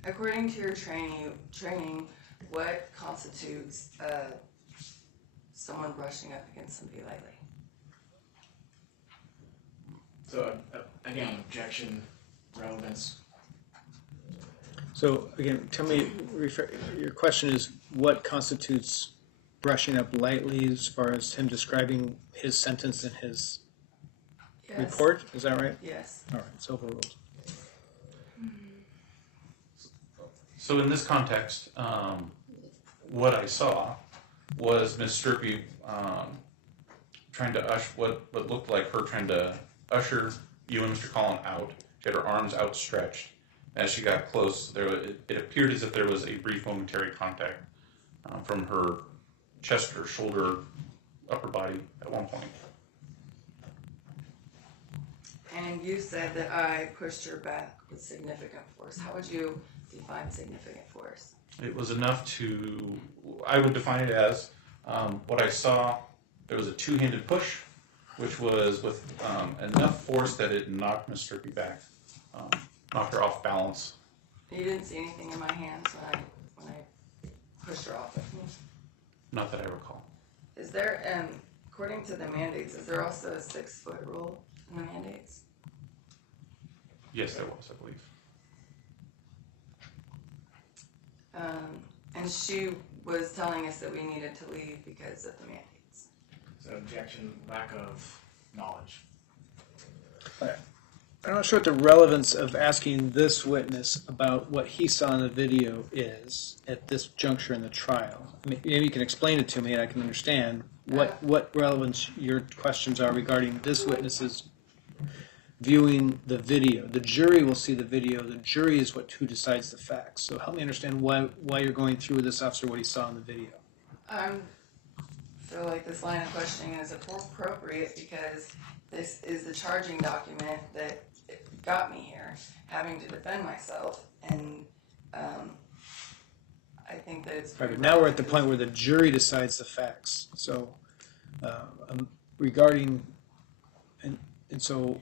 According to your training, what constitutes someone brushing up against somebody lightly? So again, objection, relevance. So again, tell me, your question is what constitutes brushing up lightly as far as him describing his sentence in his report? Is that right? Yes. All right, it's overruled. So in this context, what I saw was Ms. Sturpey trying to what looked like her trying to usher you and Mr. Collin out. She had her arms outstretched. As she got close, it appeared as if there was a brief momentary contact from her chest or shoulder, upper body at one point. And you said that I pushed her back with significant force. How would you define significant force? It was enough to, I would define it as, what I saw, there was a two-handed push, which was with enough force that it knocked Miss Sturkey back, knocked her off balance. You didn't see anything in my hands when I pushed her off with me. Not that I recall. Is there, according to the mandates, is there also a 6-foot rule in the mandates? Yes, there was, I believe. And she was telling us that we needed to leave because of the mandates. So objection, lack of knowledge. I'm not sure what the relevance of asking this witness about what he saw in the video is at this juncture in the trial. I mean, maybe you can explain it to me and I can understand what relevance your questions are regarding this witness's viewing the video. The jury will see the video. The jury is who decides the facts. So help me understand why you're going through with this officer what he saw in the video. I feel like this line of questioning is appropriate because this is the charging document that got me here, having to defend myself, and I think that it's Right, but now we're at the point where the jury decides the facts. So regarding, and so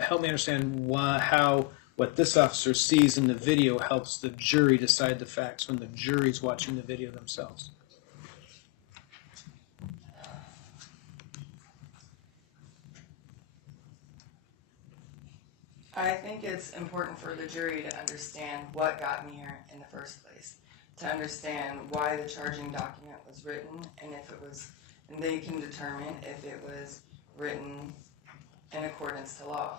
help me understand how what this officer sees in the video helps the jury decide the facts when the jury's watching the video themselves. I think it's important for the jury to understand what got me here in the first place, to understand why the charging document was written, and if it was, and they can determine if it was written in accordance to law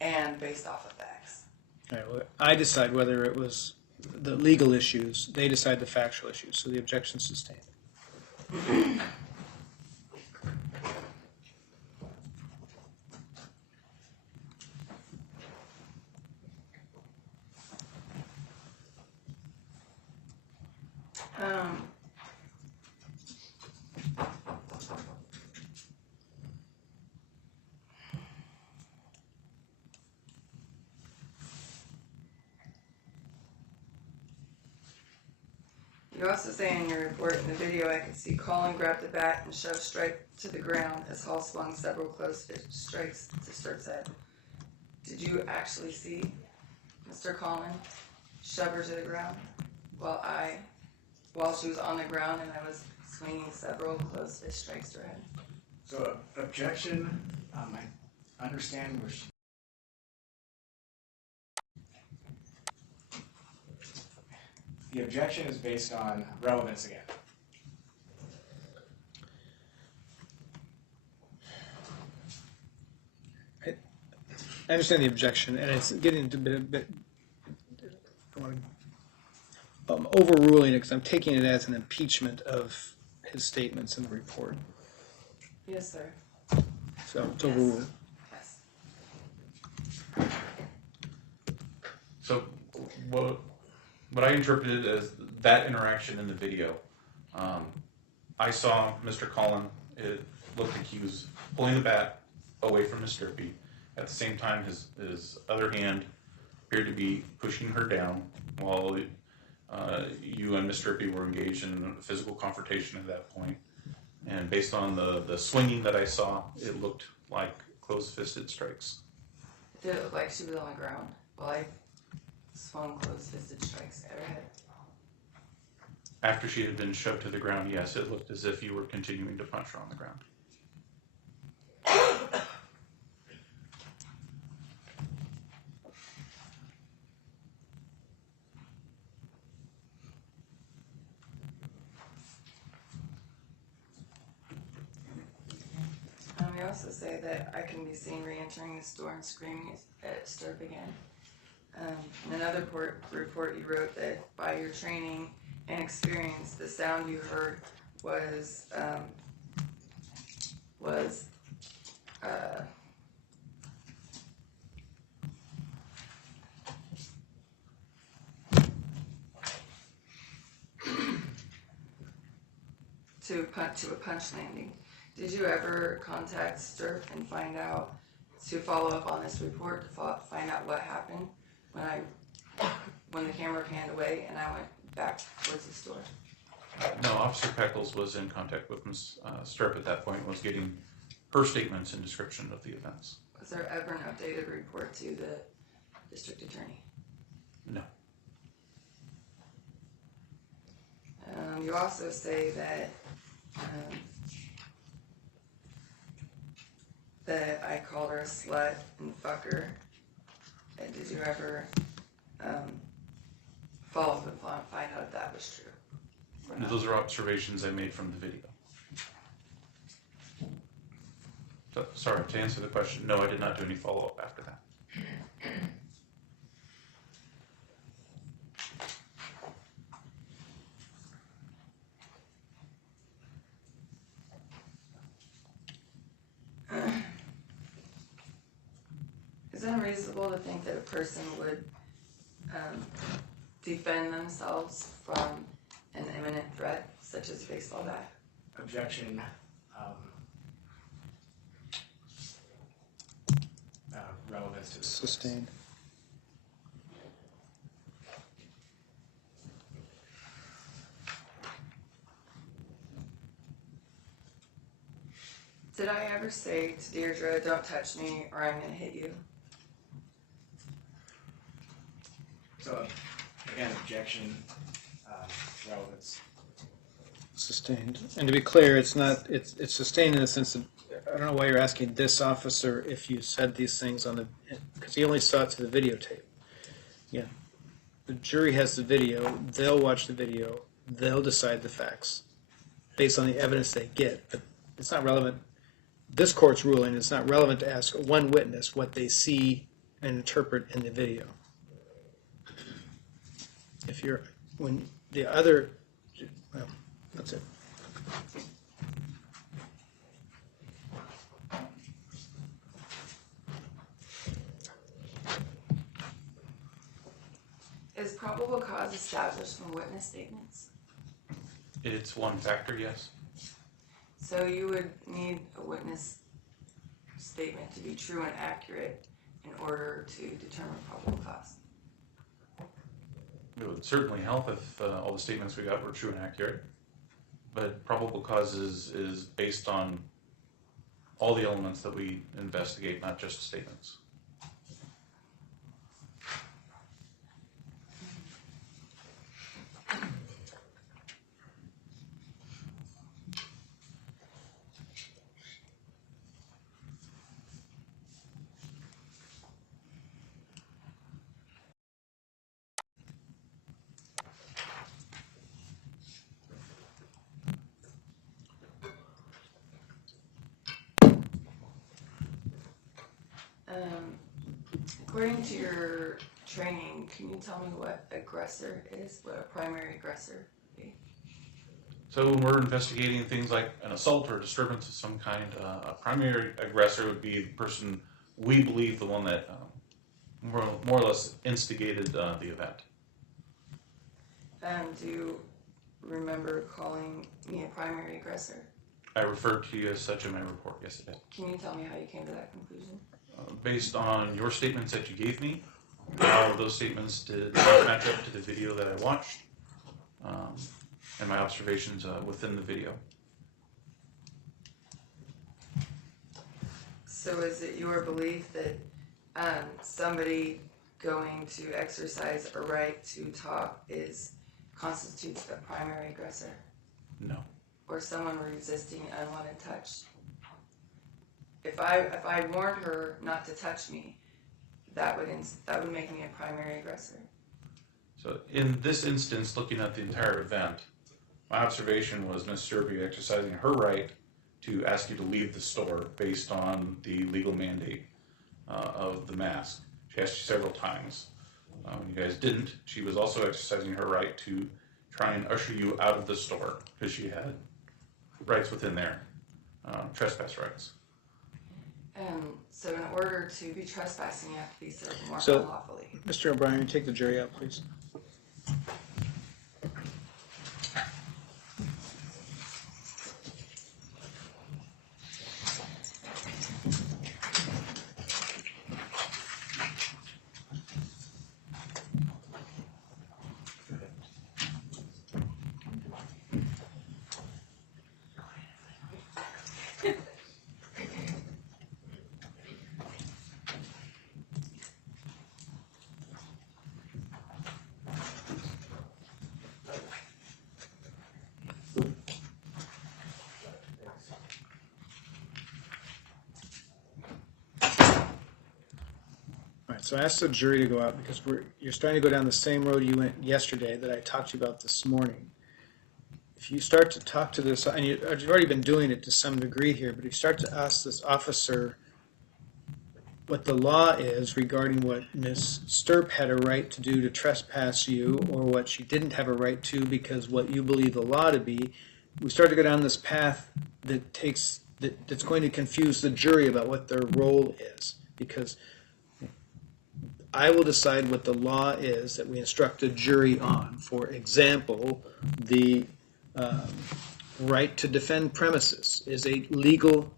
and based off of facts. All right, well, I decide whether it was the legal issues. They decide the factual issues. So the objection is sustained. You also say in your report, in the video, I could see Colin grab the bat and shove Stripe to the ground as Hall swung several close fist strikes to Sturt's head. Did you actually see Mr. Colin shove her to the ground while she was on the ground and I was swinging several close fist strikes to her head? So objection, I understand where she. The objection is based on relevance again. I understand the objection, and it's getting into a bit I want to, overruling it because I'm taking it as an impeachment of his statements in the report. Yes, sir. So it's overruled. Yes. So what I interpreted as that interaction in the video, I saw Mr. Colin, it looked like he was pulling the bat away from Miss Sturkey. At the same time, his other hand appeared to be pushing her down while you and Miss Sturkey were engaged in a physical confrontation at that point. And based on the swinging that I saw, it looked like close-fisted strikes. Did it look like she was on the ground while I swung close-fisted strikes at her head? After she had been shoved to the ground, yes, it looked as if you were continuing to punch her on the ground. We also say that I can be seen re-entering the store and screaming at Sturp again. In another report you wrote that by your training and experience, the sound you heard was to a punch landing. Did you ever contact Sturp and find out, to follow up on this report, to find out what happened when I when the camera panned away and I went back towards the store. No, Officer Peckles was in contact with Ms. Stirp at that point, and was getting her statements and description of the events. Was there ever an updated report to the district attorney? No. You also say that that I called her a slut and fucker. And did you ever follow up and find out if that was true? or not? Those are observations I made from the video. So, sorry, to answer the question, no, I did not do any follow-up after that. Is it unreasonable to think that a person would defend themselves from an imminent threat, such as a baseball bat? Objection. Relevance to the Sustained. Did I ever say to Deirdre, don't touch me or I'm going to hit you? So, again, objection, relevance. Sustained. And to be clear, it's not, it's sustained in the sense that, I don't know why you're asking this officer if you said these things on the, because he only saw it to the videotape. Yeah. The jury has the video, they'll watch the video, they'll decide the facts based on the evidence they get, but it's not relevant. This court's ruling is not relevant to ask one witness what they see and interpret in the video. If you're, when the other, well, that's it. Is probable cause established from witness statements? It's one factor, yes. So you would need a witness statement to be true and accurate in order to determine probable cause. It would certainly help if all the statements we got were true and accurate. But probable cause is based on all the elements that we investigate, not just statements. According to your training, can you tell me what aggressor is, what a primary aggressor would be? So when we're investigating things like an assault or disturbance of some kind, a primary aggressor would be the person we believe the one that more or less instigated the event. Do you remember calling me a primary aggressor? I referred to you as such in my report, yes I did. Can you tell me how you came to that conclusion? Based on your statements that you gave me, how those statements did not match up to the video that I watched, and my observations within the video. So is it your belief that somebody going to exercise a right to talk constitutes a primary aggressor? No. Or someone resisting unwanted touch? If I warned her not to touch me, that would make me a primary aggressor. So in this instance, looking at the entire event, my observation was Ms. Sturby exercising her right to ask you to leave the store based on the legal mandate of the mask. She asked you several times. When you guys didn't, she was also exercising her right to try and usher you out of the store because she had rights within there, trespass rights. So in order to be trespassing, you have to be served more So- unlawfully. Mr. O'Brien, take the jury out, please. So I asked the jury to go out because you're starting to go down the same road you went yesterday that I talked to you about this morning. If you start to talk to this, and you've already been doing it to some degree here, but if you start to ask this officer what the law is regarding what Ms. Stirp had a right to do to trespass you, or what she didn't have a right to because what you believe the law to be, we start to go down this path that's going to confuse the jury about what their role is. Because I will decide what the law is that we instruct the jury on. For example, the right to defend premises is a legal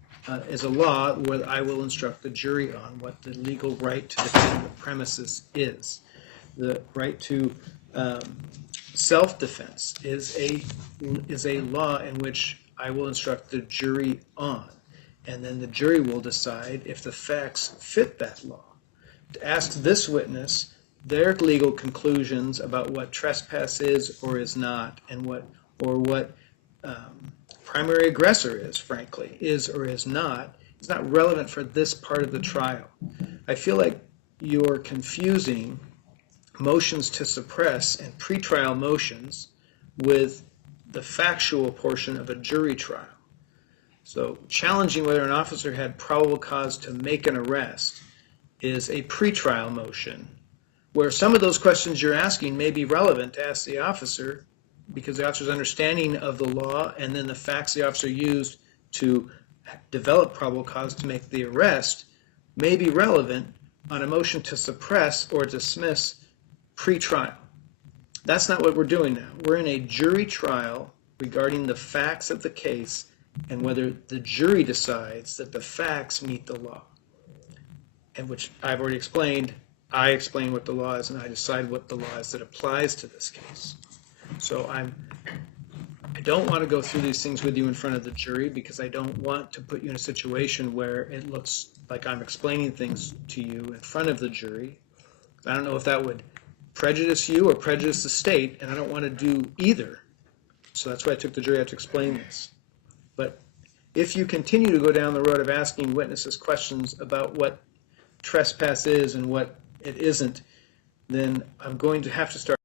is a law where I will instruct the jury on what the legal right to defend the premises is. The right to self-defense is a law in which I will instruct the jury on, and then the jury will decide if the facts fit that law. To ask this witness their legal conclusions about what trespass is or is not, and what primary aggressor is, frankly, is or is not relevant for this part of the trial. I feel like you're confusing motions to suppress and pretrial motions with the factual portion of a jury trial. So challenging whether an officer had probable cause to make an arrest is a pretrial motion, where some of those questions you're asking may be relevant to ask the officer because the officer's understanding of the law and then the facts the officer used to develop probable cause to make the arrest may be relevant on a motion to suppress or dismiss pre-trial. That's not what we're doing now. We're in a jury trial regarding the facts of the case and whether the jury decides that the facts meet the law. And which I've already explained. I explain what the law is and I decide what the law is that applies to this case. So I don't want to go through these things with you in front of the jury because I don't want to put you in a situation where it looks like I'm explaining things to you in front of the jury. I don't know if that would prejudice you or prejudice the state, and I don't want to do either. So that's why I took the jury out to explain this. But if you continue to go down the road of asking witnesses questions about what trespass is and what it isn't, then I'm going to have to start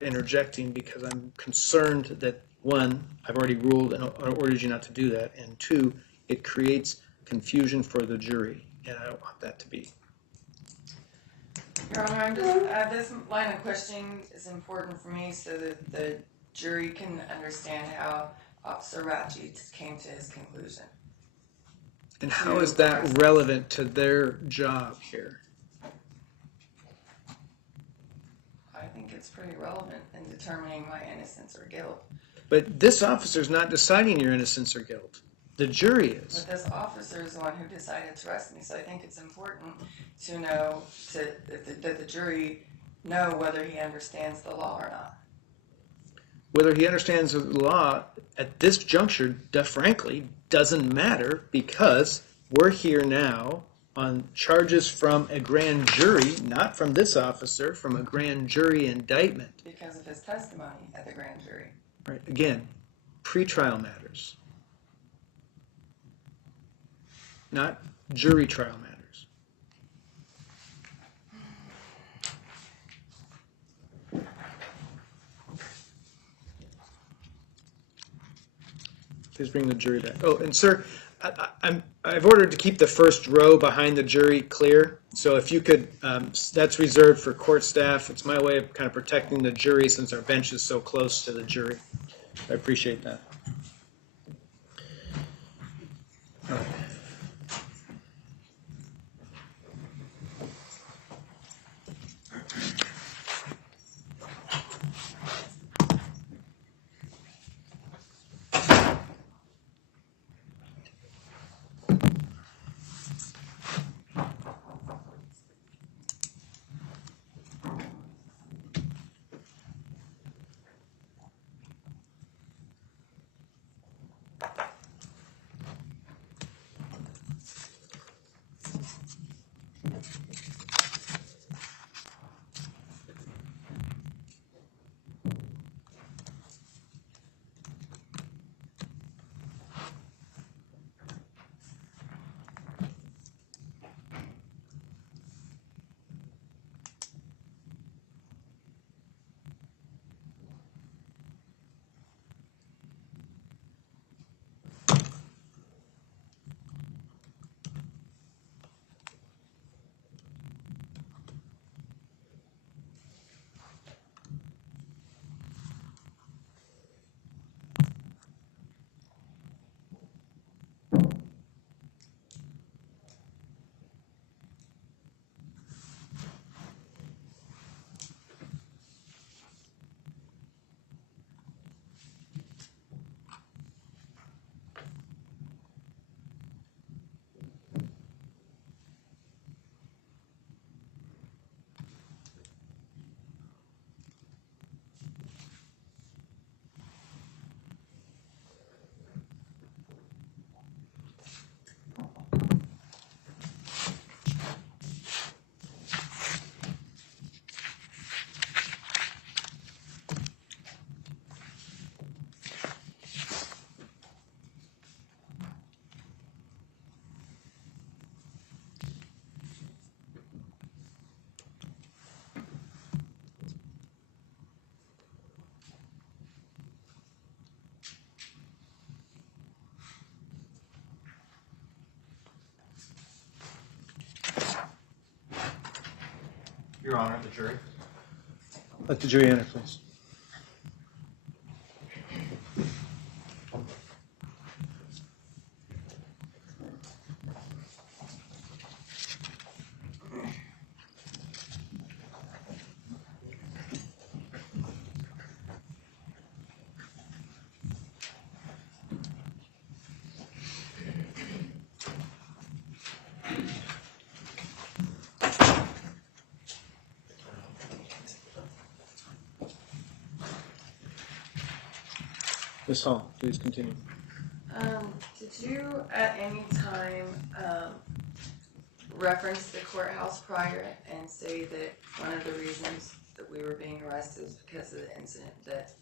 interjecting because I'm concerned that, one, I've already ruled and ordered you not to do that, and two, it creates confusion for the jury, and I don't want that to be. Your Honor, this line of questioning is important for me so that the jury can understand how Officer Ratchey came to his conclusion. And how is that relevant to their job here? I think it's pretty relevant in determining my innocence or guilt. But this officer's not deciding your innocence or guilt. The jury is. But this officer is the one who decided to arrest me, so I think it's important to know that the jury know whether he understands the law or not. Whether he understands the law at this juncture, frankly, doesn't matter because we're here now on charges from a grand jury, not from this officer, from a grand jury indictment. Because of his testimony at the grand jury. Right. Again, pretrial matters, not jury trial matters. Please bring the jury back. Oh, and sir, I've ordered to keep the first row behind the jury clear. So if you could, that's reserved for court staff. It's my way of kind of protecting the jury since our bench is so close to the jury. I appreciate that. All right. Your Honor, the jury. Let the jury enter, please. Ms. Hall, please continue. Did you at any time reference the courthouse prior and say that one of the reasons that we were being arrested is because of the incident that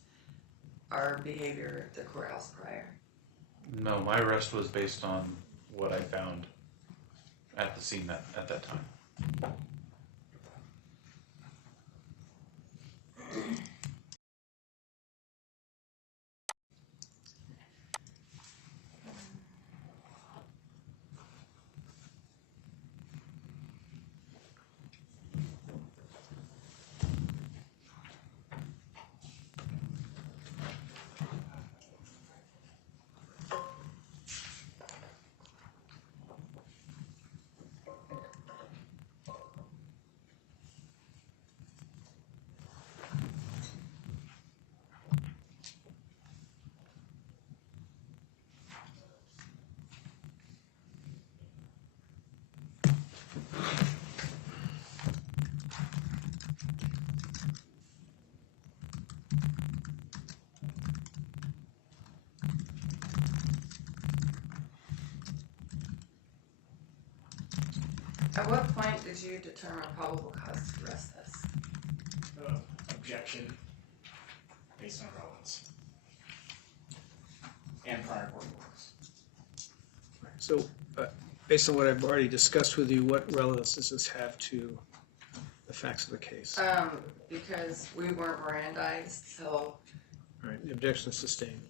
our behavior at the courthouse prior? No, my arrest was based on what I found at the scene at that time. At what point did you determine probable cause to arrest us? Objection based on relevance and prior court orders. So, based on what I've already discussed with you, what relevance does this have to the facts of the case? Because we weren't Mirandized, so All right, the objection is sustained.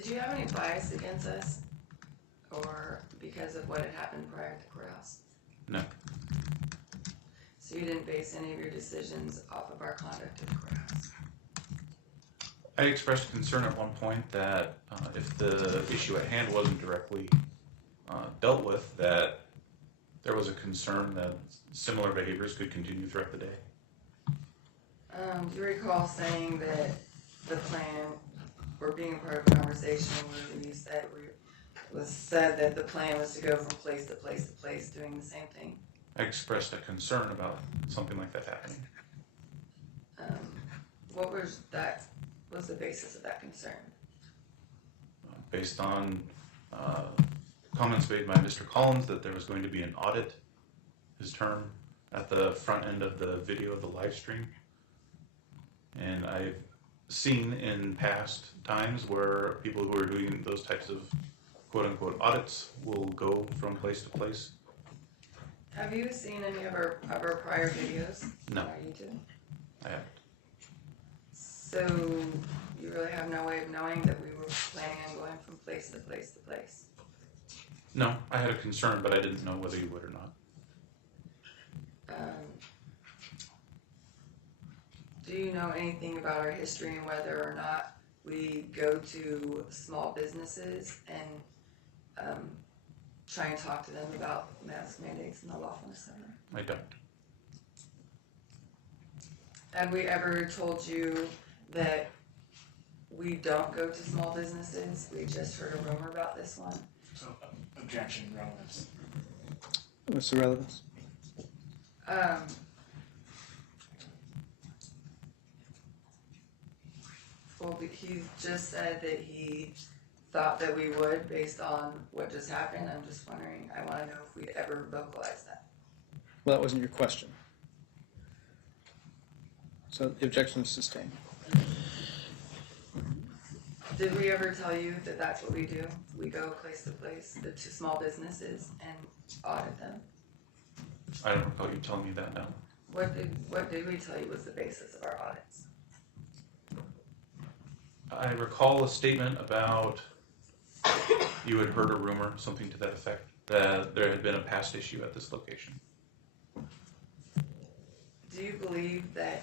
did you have any bias against us? Or because of what had happened prior to the courthouse? No. So you didn't base any of your decisions off of our conduct at the courthouse? I expressed concern at one point that if the issue at hand wasn't directly dealt with, that there was a concern that similar behaviors could continue throughout the day. Do you recall saying that the plan, or being a part of a conversation where you said that the plan was to go from place to place to place doing the same thing? I expressed a concern about something like that happening. What was the basis of that concern? Based on comments made by Mr. Collins that there was going to be an audit, his term, at the front end of the video of the live stream. And I've seen in past times where people who are doing those types of quote-unquote audits will go from place to place. Have you seen any of our prior videos? No. On our YouTube? I haven't. So you really have no way of knowing that we were planning on going from place to place to place? No, I had a concern, but I didn't know whether you would or not. Do you know anything about our history and whether or not we go to small businesses and try and talk to them about mask mandates and the lawfulness of them? I don't. Have we ever told you that we don't go to small businesses? We just heard a rumor about this one. So objection, relevance. What's the relevance? Well, he just said that he thought that we would based on what just happened. I'm just wondering, I wanna know if we'd ever vocalize that. Well, that wasn't your question. So the objection is sustained. Did we ever tell you that that's what we do? We go place to place, to small businesses and audit them? I don't recall you telling me that, no. What did we tell you was the basis of our audits? I recall a statement about you had heard a rumor, something to that effect, that there had been a past issue at this location. Do you believe that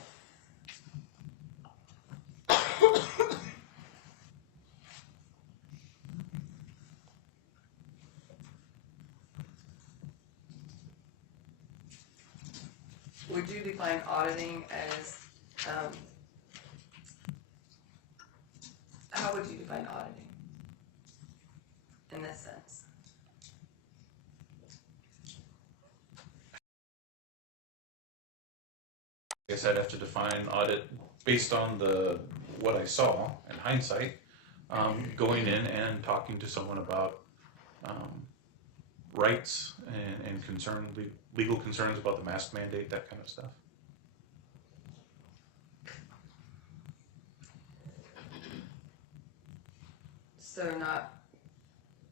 would you define auditing as, how would you define auditing in this sense? I guess I'd have to define audit based on what I saw in hindsight, going in and talking to someone about rights and legal concerns about the mask mandate, that kind of stuff. So not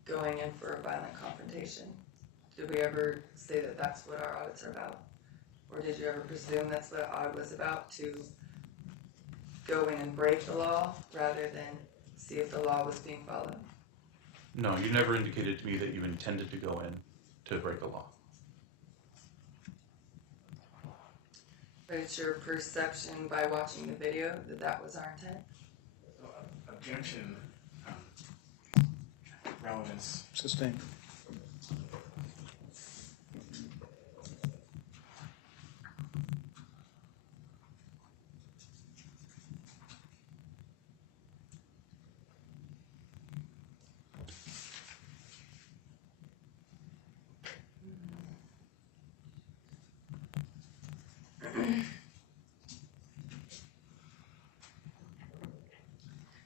going in for a violent confrontation? Did we ever say that that's what our audits are about? Or did you ever presume that's what an audit was about, to go in and break the law rather than see if the law was being followed? No, you never indicated to me that you intended to go in to break a law. But it's your perception by watching the video that that was our intent? Objection, relevance. Sustained.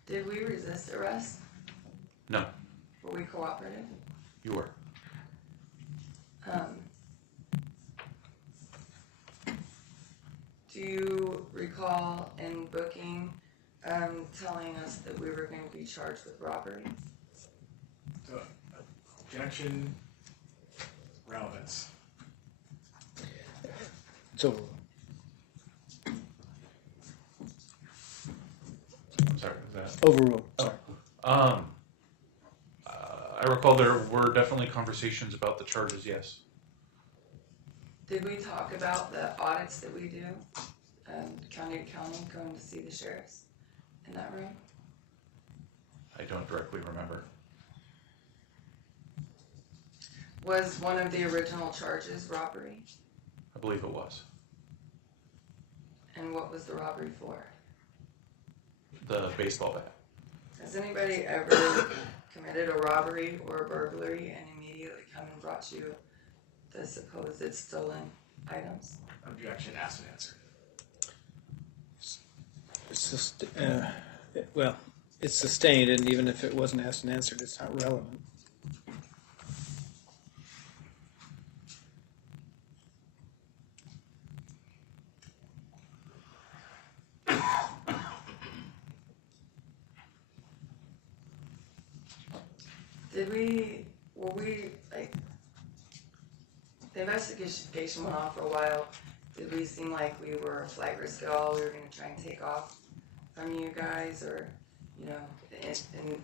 Did we resist arrest? No, Were we cooperative? you were. Do you recall in booking telling us that we were going to be charged with robbery? So, objection, relevance. It's over. I'm sorry, was that? Overruled. Sorry. I recall there were definitely conversations about the charges, yes. Did we talk about the audits that we do, county to county, going to see the sheriffs in that room? I don't directly remember. Was one of the original charges robbery? I believe it was. And what was the robbery for? The baseball bat. Has anybody ever committed a robbery or a burglary and immediately come and brought you the supposed stolen items? Objection, asked and answered. It's just, well, it's sustained, and even if it wasn't asked and answered, it's not relevant. Were we, like, the investigation went on for a while. Did we seem like we were a flight risk at all? We were gonna try and take off from you guys, or, you know, and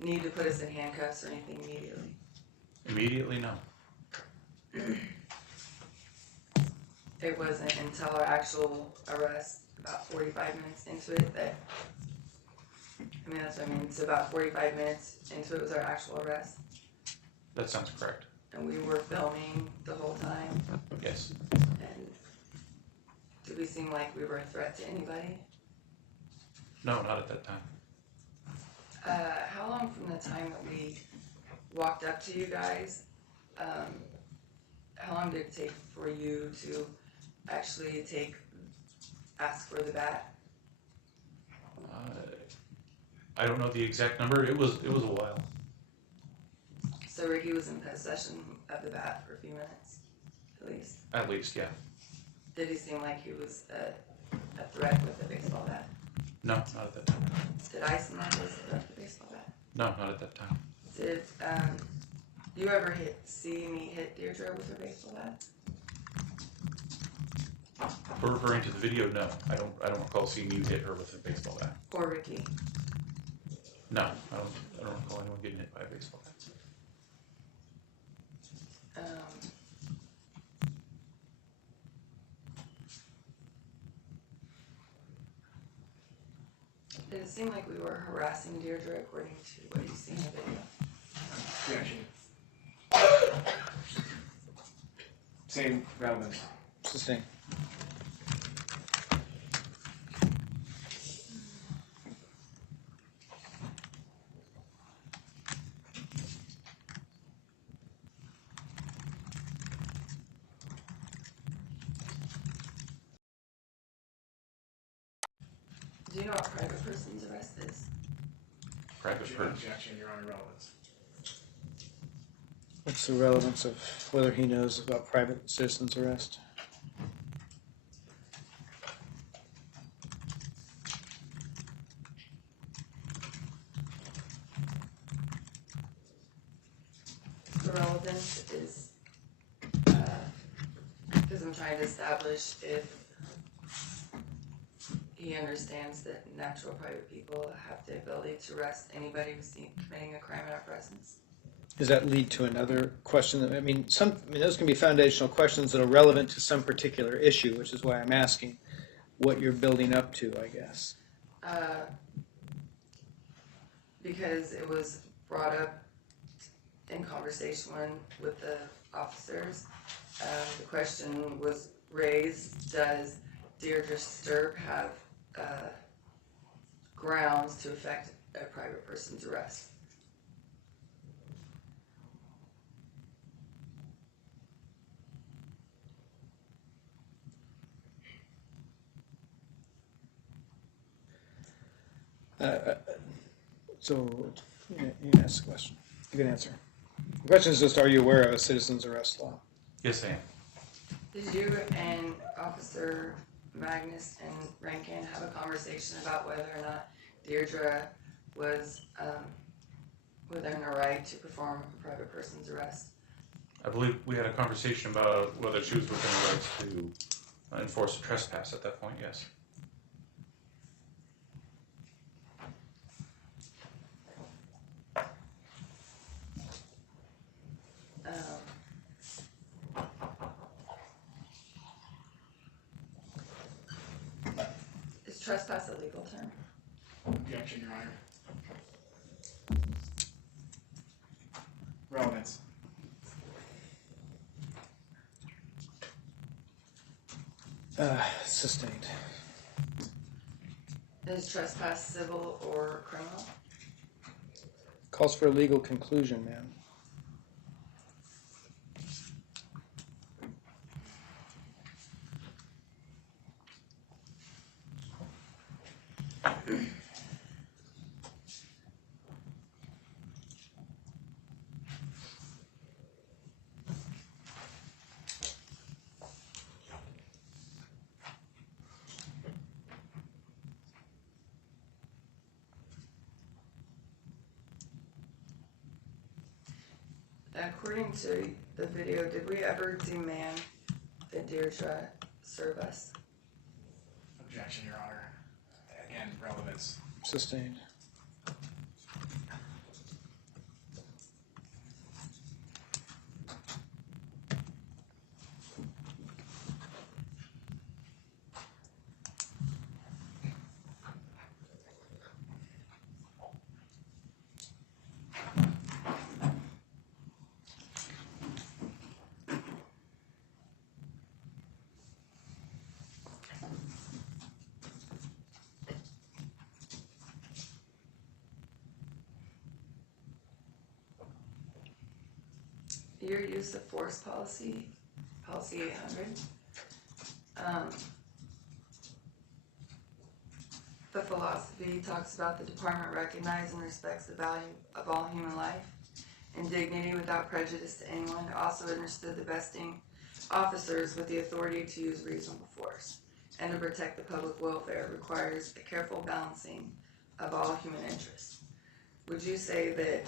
need to put us in handcuffs or anything immediately? Immediately, no. It wasn't until our actual arrest, about 45 minutes into it, that, I mean, that's what I mean, so about 45 minutes into it was our actual arrest, That sounds correct. and we were filming the whole time, Yes. and did we seem like we were a threat to anybody? No, not at that time. How long from the time that we walked up to you guys, how long did it take for you to actually ask for the bat? I don't know the exact number. It was a while. So Ricky was in possession of the bat for a few minutes, at least. At least, yeah. Did he seem like he was a threat with a baseball bat? No, not at that time. Did I seem like he was a threat with a baseball bat? No, not at that time. Did you ever see me hit Deirdre with her baseball bat? If we're referring to the video, no. I don't recall seeing you hit her with a baseball bat. Or Ricky? No, I don't recall anyone getting hit by a baseball bat. Did it seem like we were harassing Deirdre according to what you see in the video? Objection. Same relevance. Sustained. Do you know what private person's arrest is? Private person. Objection, Your Honor, relevance. What's the relevance of whether he knows about private citizen's arrest? The relevance is because I'm trying to establish if he understands that natural private people have the ability to arrest anybody who's committing a crime in our presence. Does that lead to another question? Those can be foundational questions that are relevant to some particular issue, which is why I'm asking what you're building up to, I guess. Because it was brought up in conversation with the officers. The question was raised, does Deirdre Sturp have grounds to affect a private person's arrest? So, you can ask the question. You can answer. The question is just, are you aware of a citizen's arrest law? Yes, I am. Did you and Officer Magnus and Rankin have a conversation about whether or not Deirdre was within her right to perform a private person's arrest? I believe we had a conversation about whether she was within her rights to enforce a trespass at that point, yes. Is trespass a legal term? Objection, Your Honor. Relevance. Sustained. Is trespass civil or criminal? Calls for a legal conclusion, man. According to the video, did we ever demand that Deirdre serve us? Objection, Your Honor. Again, relevance. Sustained. Your use of force policy 800, The philosophy talks about the department recognizes and respects the value of all human life and dignity without prejudice to anyone. It also understood the vesting officers with the authority to use reasonable force and to protect the public welfare requires a careful balancing of all human interests. Would you say that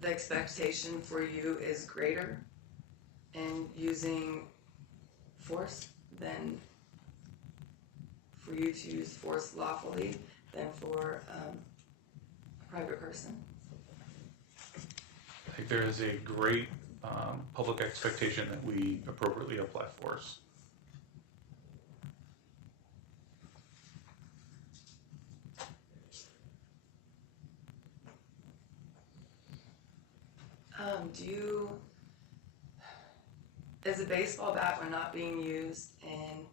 the expectation for you is greater in using force than for you to use force lawfully than for a private person? I think there is a great public expectation that we appropriately apply force. Is a baseball bat, when not being used in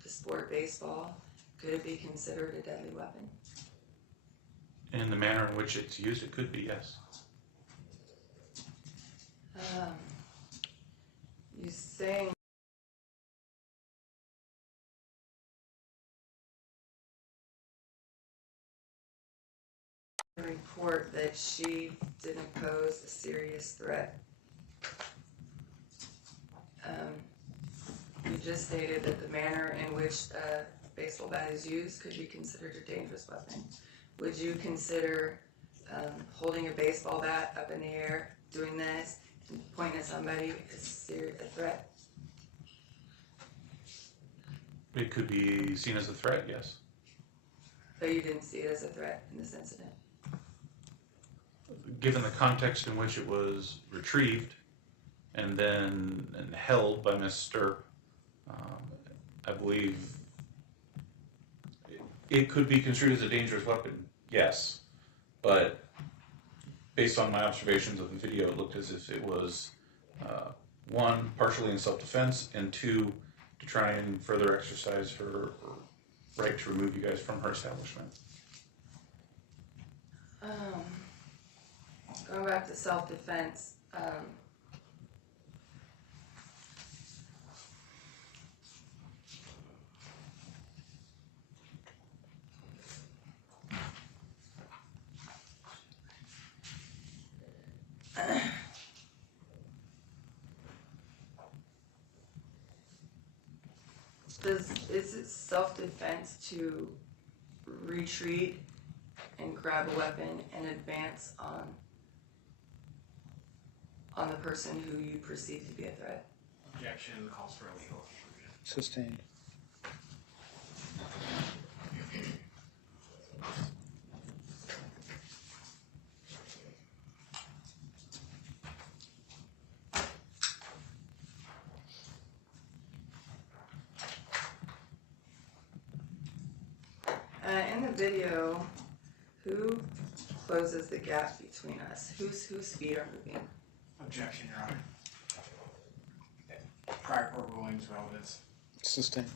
the sport baseball, could it be considered a deadly weapon? In the manner in which it's used, it could be, yes. You saying report that she didn't pose a serious threat. You just stated that the manner in which a baseball bat is used could be considered a dangerous weapon. Would you consider holding a baseball bat up in the air, doing this, and pointing at somebody as a threat? It could be seen as a threat, yes. But you didn't see it as a threat in this incident? Given the context in which it was retrieved and then held by Mr. I believe it could be construed as a dangerous weapon, yes. But based on my observations of the video, it looked as if it was, one, partially in self-defense, and two, to try and further exercise her right to remove you guys from her establishment. Going back to self-defense, is it self-defense to retreat and grab a weapon and advance on the person who you perceive to be a threat? Objection calls for a legal conclusion. Sustained. In the video, who closes the gap between us? Whose feet are moving? Objection, Your Honor. Prior court rulings, relevance. Sustained.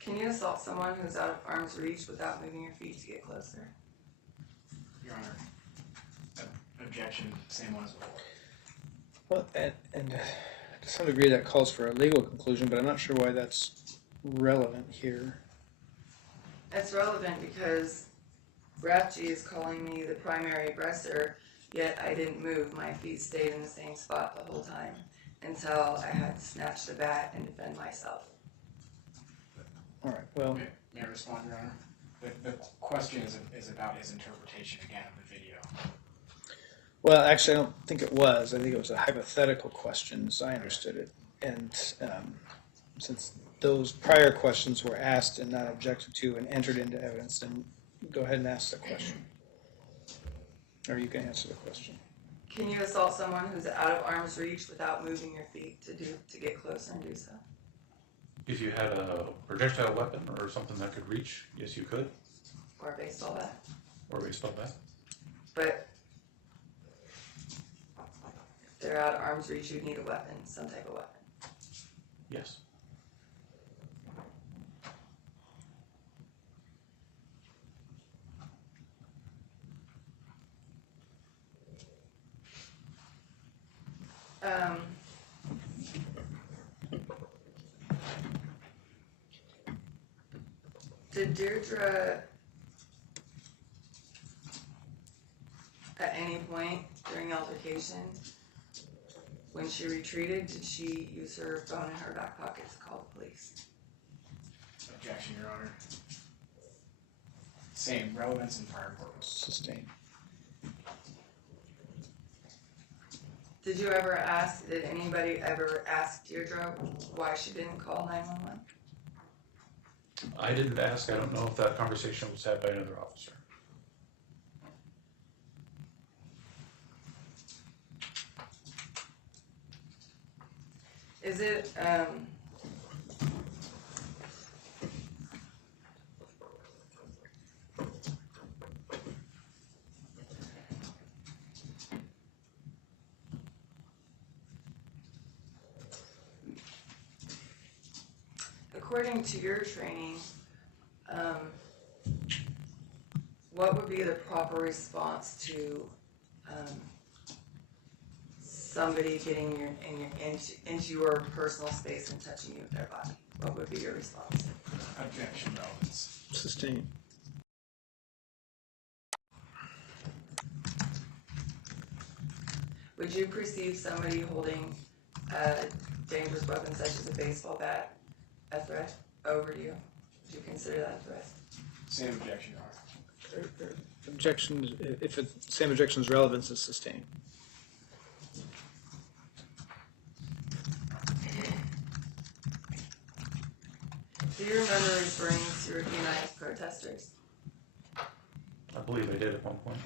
Can you assault someone who's out of arm's reach without moving your feet to get closer? Your Honor. Objection, same one as before. Well, and to some degree that calls for a legal conclusion, but I'm not sure why that's relevant here. It's relevant because Rapchi is calling me the primary aggressor, yet I didn't move. My feet stayed in the same spot the whole time until I had to snatch the bat and defend myself. All right, well, May I respond, Your Honor? The question is about his interpretation again of the video. well, actually, I don't think it was. I think it was a hypothetical question, as I understood it. And since those prior questions were asked and not objected to and entered into evidence, then go ahead and ask the question. Or you can answer the question. Can you assault someone who's out of arm's reach without moving your feet to get closer and do so? If you had a projectile weapon or something that could reach, yes, you could. Or a baseball bat? Or a baseball bat. But if they're out of arm's reach, you'd need a weapon, some type of weapon. Yes. Did Deirdre, at any point during the altercation, when she retreated, did she use her phone in her back pocket to call the police? Objection, Your Honor. Same, relevance and prior purpose. Sustained. Did anybody ever ask Deirdre why she didn't call 911? I didn't ask. I don't know if that conversation was had by another officer. Is it, according to your training, what would be the proper response to somebody getting into your personal space and touching you with their body? What would be your response? Objection, relevance. Sustained. Would you perceive somebody holding a dangerous weapon such as a baseball bat a threat over you? Would you consider that a threat? Same objection, Your Honor. Objection, if it, same objection's relevance is sustained. Do you remember referring to your demonized protesters? I believe I did at one point.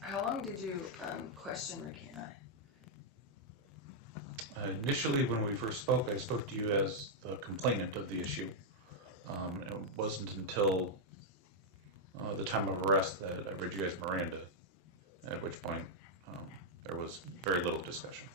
How long did you question Ricky and I? Initially, when we first spoke, I spoke to you as the complainant of the issue. It wasn't until the time of arrest that I read you guys Miranda, at which point there was very little discussion.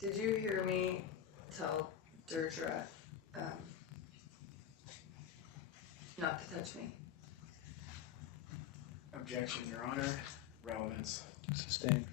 Did you hear me tell Deirdre not to touch me? Objection, Your Honor. Relevance. Sustained.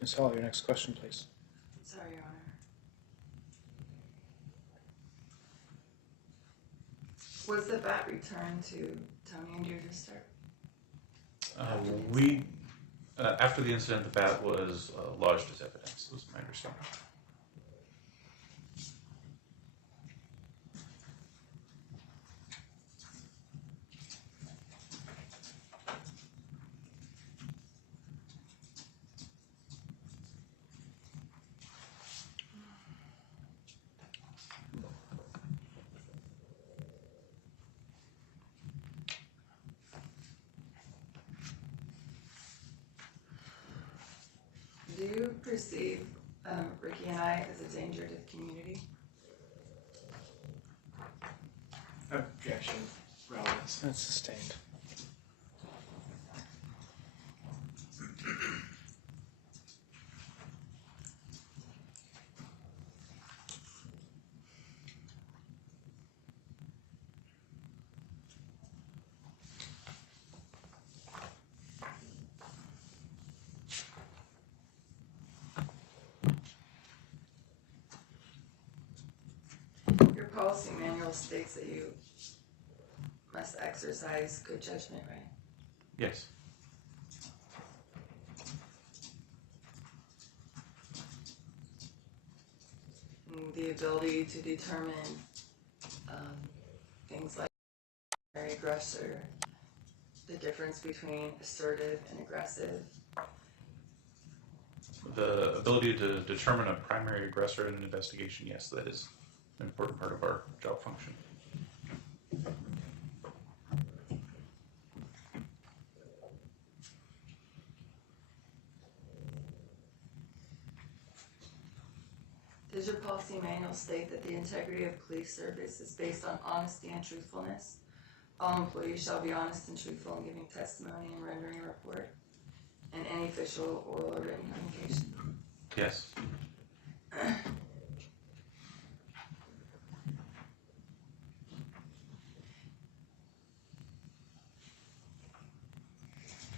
Ms. Hall, your next question, please. Sorry, Your Honor. Was the bat returned to Tony and Deirdre Stark? After the incident, the bat was lodged as evidence, was my understanding. Do you perceive Ricky and I as a danger to the community? Objection. Relevance. That's sustained. Your policy manual states that you must exercise good judgment, right? Yes. And the ability to determine things like primary aggressor, the difference between assertive and aggressive. The ability to determine a primary aggressor in an investigation, yes, that is an important part of our job function. Does your policy manual state that the integrity of police service is based on honesty and truthfulness? All employees shall be honest and truthful in giving testimony and rendering a report in any official, oral, or written communication. Yes.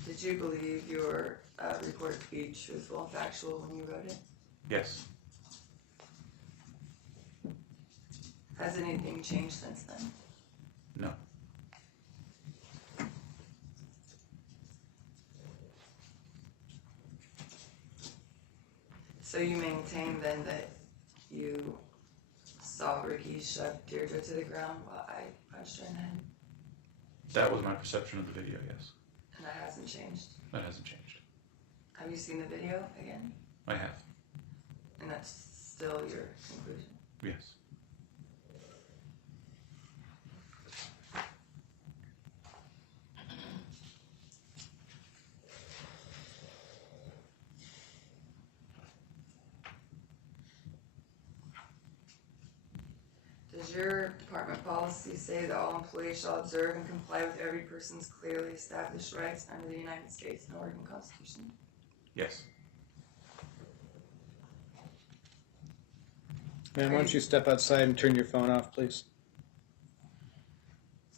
Did you believe your report to be truthful and factual when you wrote it? Yes. Has anything changed since then? No. So you maintain then that you saw Ricky shove Deirdre to the ground while I punched her in the head? That was my perception of the video, yes. And that hasn't changed? That hasn't changed. Have you seen the video again? I have. And that's still your conclusion? Yes. Does your department policy say that all employees shall observe and comply with every person's clearly established rights under the United States and Oregon Constitution? Yes. Ma'am, why don't you step outside and turn your phone off, please?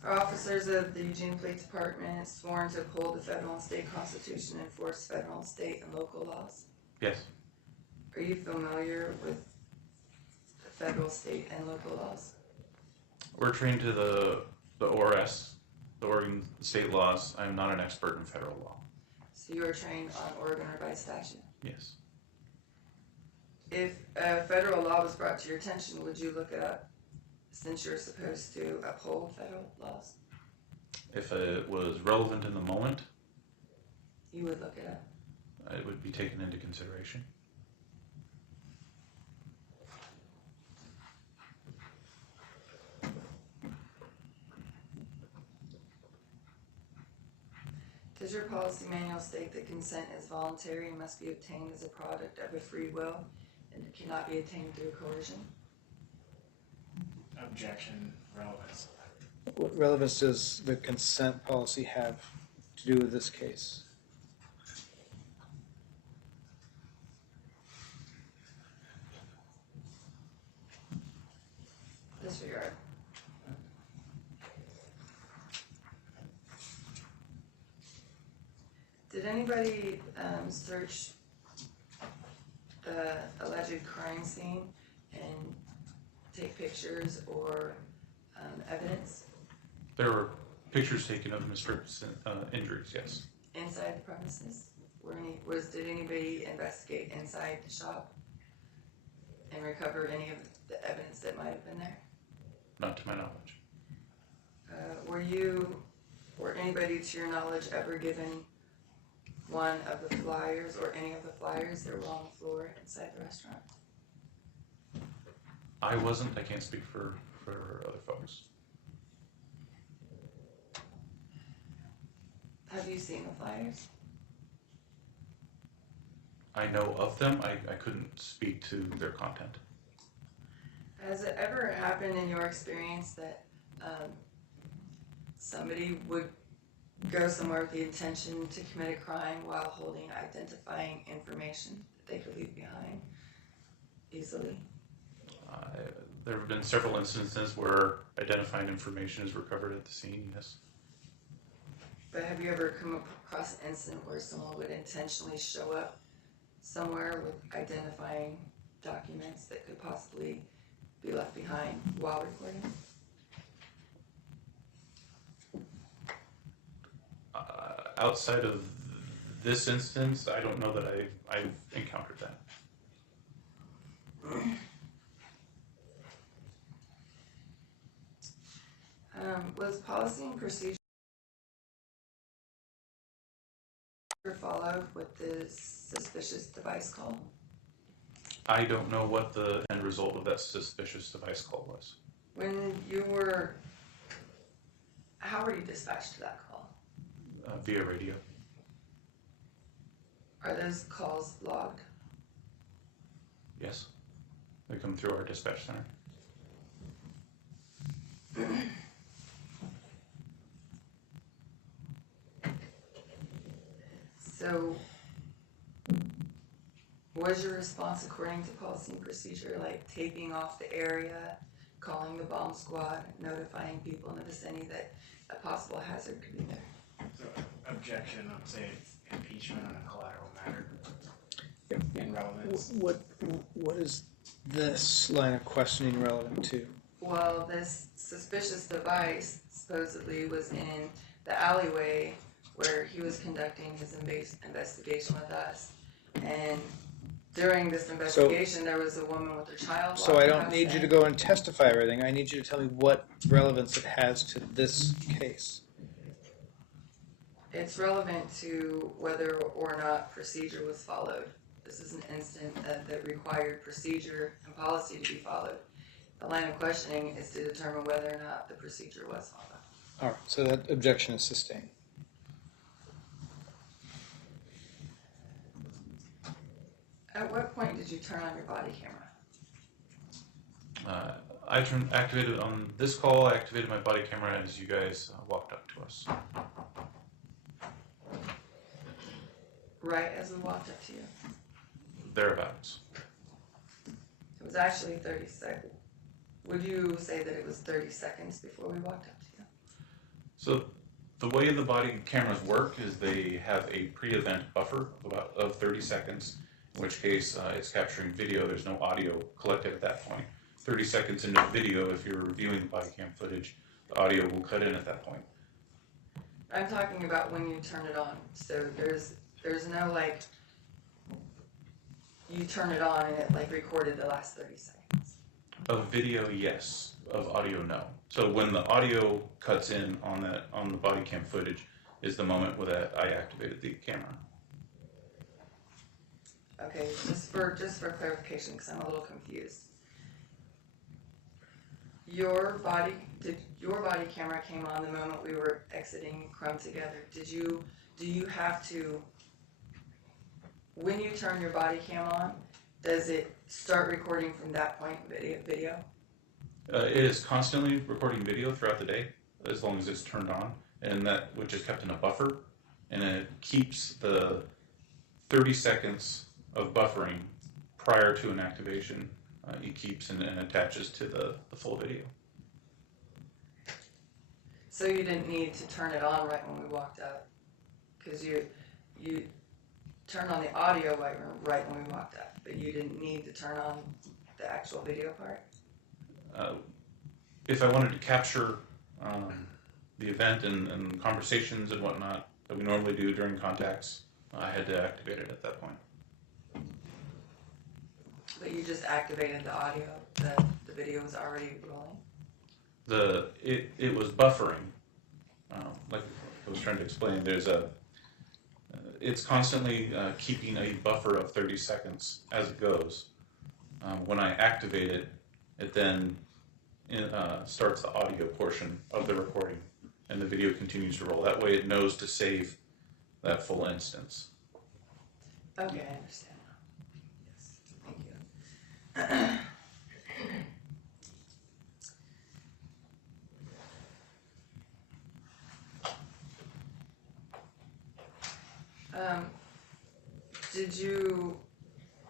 Are officers of the Eugene Police Department sworn to uphold the federal and state constitution and enforce federal, state, and local laws? Yes. Are you familiar with the federal, state, and local laws? We're trained to the ORS, the Oregon state laws. I'm not an expert in federal law. So you are trained on Oregon revised statute. Yes. If a federal law was brought to your attention, would you look it up since you're supposed to uphold federal laws? If it was relevant in the moment, You would look it up. it would be taken into consideration. Does your policy manual state that consent is voluntary and must be obtained as a product of a free will and cannot be attained through coercion? Objection. Relevance. What relevance does the consent policy have to do with this case? Disregard. Did anybody search the alleged crime scene and take pictures or evidence There were pictures taken of Mr. Injuries, yes. inside the premises? Did anybody investigate inside the shop and recover any of the evidence that might have been there? Not to my knowledge. Were anybody to your knowledge ever given one of the flyers or any of the flyers that were on the floor inside the restaurant? I wasn't. I can't speak for other folks. Have you seen the flyers? I know of them. I couldn't speak to their content. Has it ever happened in your experience that somebody would go somewhere with the intention to commit a crime while holding identifying information that they could leave behind easily? There have been several instances where identifying information is recovered at the scene, yes. But have you ever come across an incident where someone would intentionally show up somewhere with identifying documents that could possibly be left behind while recording? Outside of this instance, I don't know that I've encountered that. Was policy and procedure followed with the suspicious device call? I don't know what the end result of that suspicious device call was. How were you dispatched to that call? Via radio. Are those calls logged? Yes. They come through our dispatch center. So, was your response according to policy and procedure like taping off the area, calling the bomb squad, notifying people in the vicinity that a possible hazard could be there? So, objection, I would say it's impeachment on a collateral matter. In relevance. What is this line of questioning relevant to? Well, this suspicious device supposedly was in the alleyway where he was conducting his investigation with us. And during this investigation, there was a woman with her child. So I don't need you to go and testify everything. I need you to tell me what relevance it has to this case. It's relevant to whether or not procedure was followed. This is an incident that required procedure and policy to be followed. The line of questioning is to determine whether or not the procedure was followed. All right, so that objection is sustained. At what point did you turn on your body camera? I activated on this call. I activated my body camera as you guys walked up to us. Right as we walked up to you. Thereabouts. It was actually 30 seconds. Would you say that it was 30 seconds before we walked up to you? So the way the body cameras work is they have a pre-event buffer of 30 seconds, in which case it's capturing video. There's no audio collected at that point. 30 seconds into the video, if you're reviewing body cam footage, the audio will cut in at that point. I'm talking about when you turn it on. So there's no like, you turn it on and it like recorded the last 30 seconds. Of video, yes. Of audio, no. So when the audio cuts in on the body cam footage is the moment where I activated the camera. Okay, just for clarification, because I'm a little confused. Your body camera came on the moment we were exiting Crumb together. Do you have to, when you turn your body cam on, does it start recording from that point video? It is constantly recording video throughout the day, as long as it's turned on, and that which is kept in a buffer, and it keeps the 30 seconds of buffering prior to an activation. It keeps and attaches to the full video. So you didn't need to turn it on right when we walked up, because you turned on the audio right when we walked up, but you didn't need to turn on the actual video part? If I wanted to capture the event and conversations and whatnot that we normally do during contacts, I had to activate it at that point. But you just activated the audio, the video was already rolling? It was buffering. Like I was trying to explain, it's constantly keeping a buffer of 30 seconds as it goes. When I activate it, it then starts the audio portion of the recording, and the video continues to roll. That way it knows to save that full instance. Okay, I understand now. Yes, thank you.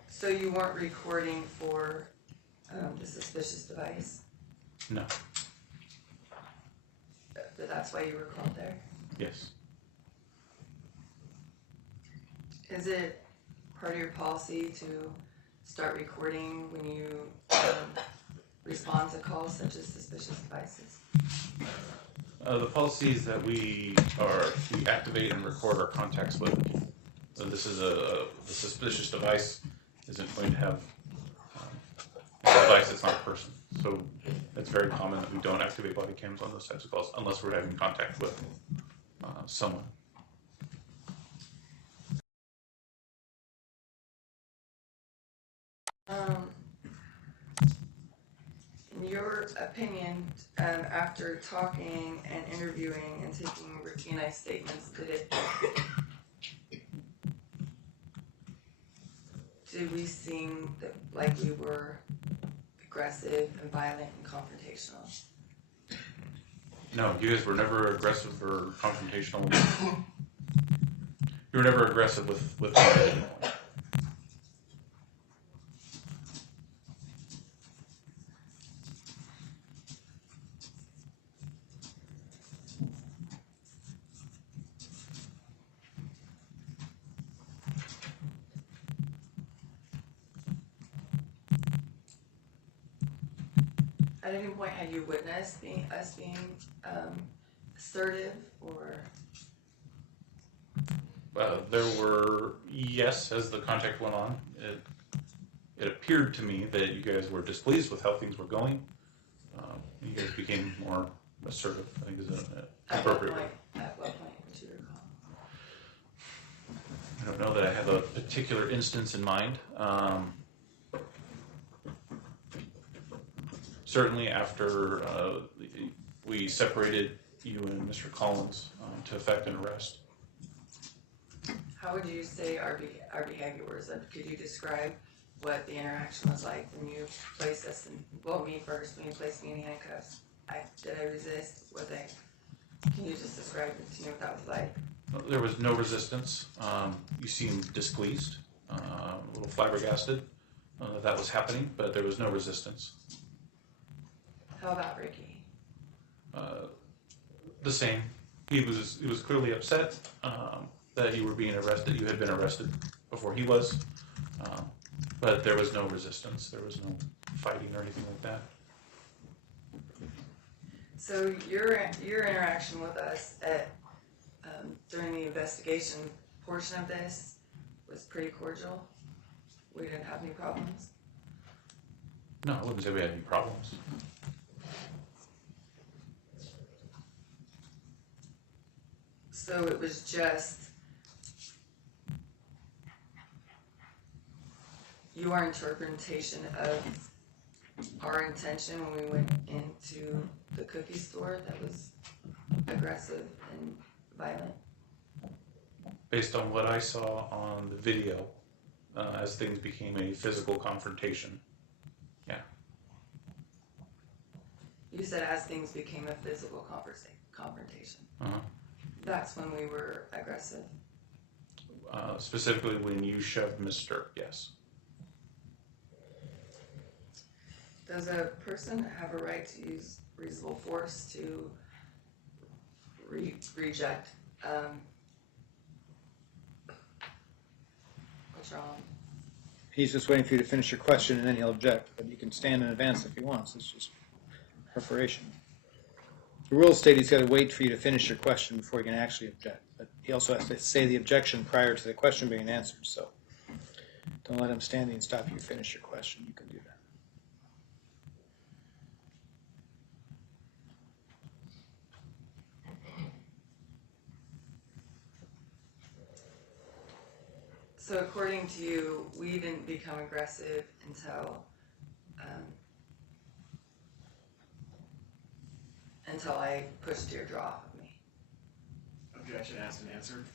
So you weren't recording for the suspicious device? No. But that's why you were called there? Yes. Is it part of your policy to start recording when you respond to calls such as suspicious devices? The policy is that we activate and record our contacts with. So this is the suspicious device isn't going to have a device that's not a person. So it's very common that we don't activate body cams on those types of calls unless we're having contact with someone. In your opinion, after talking and interviewing and taking routinized statements, did we seem like we were aggressive and violent and confrontational? No, you guys were never aggressive or confrontational. You were never aggressive with anyone. At any point had you witnessed us being assertive or? There were, yes, as the contact went on, it appeared to me that you guys were displeased with how things were going. You guys became more assertive, I think is an appropriate word. At what point would you recall? I don't know that I have a particular instance in mind. Certainly after we separated you and Mr. Collins to effect an arrest. How would you say our behavior was? Could you describe what the interaction was like when you placed us in, well, me first, when you placed me in handcuffs? Did I resist? Can you just describe it to me what that was like? There was no resistance. You seemed displeased, a little flabbergasted that was happening, but there was no resistance. How about Ricky? The same. He was clearly upset that you were being arrested. You had been arrested before he was, but there was no resistance. There was no fighting or anything like that. So your interaction with us at during the investigation portion of this was pretty cordial. We didn't have any problems. No, I wouldn't say we had any problems. So it was just your interpretation of our intention when we went into the cookie store that was aggressive and violent? Based on what I saw on the video, as things became a physical confrontation. Yeah. You said as things became a physical confrontation. Uh-huh. That's when we were aggressive. Specifically when you shoved Mr. Yes. Does a person have a right to use reasonable force to reject what's wrong? He's just waiting for you to finish your question, and then he'll object. But you can stand in advance if he wants. It's just preparation. The rules state he's got to wait for you to finish your question before he can actually object. But he also has to say the objection prior to the question being answered. So don't let him standing stop you finish your question. You can do that. So according to you, we didn't become aggressive until I pushed your jaw off of me. Objection asked and answered.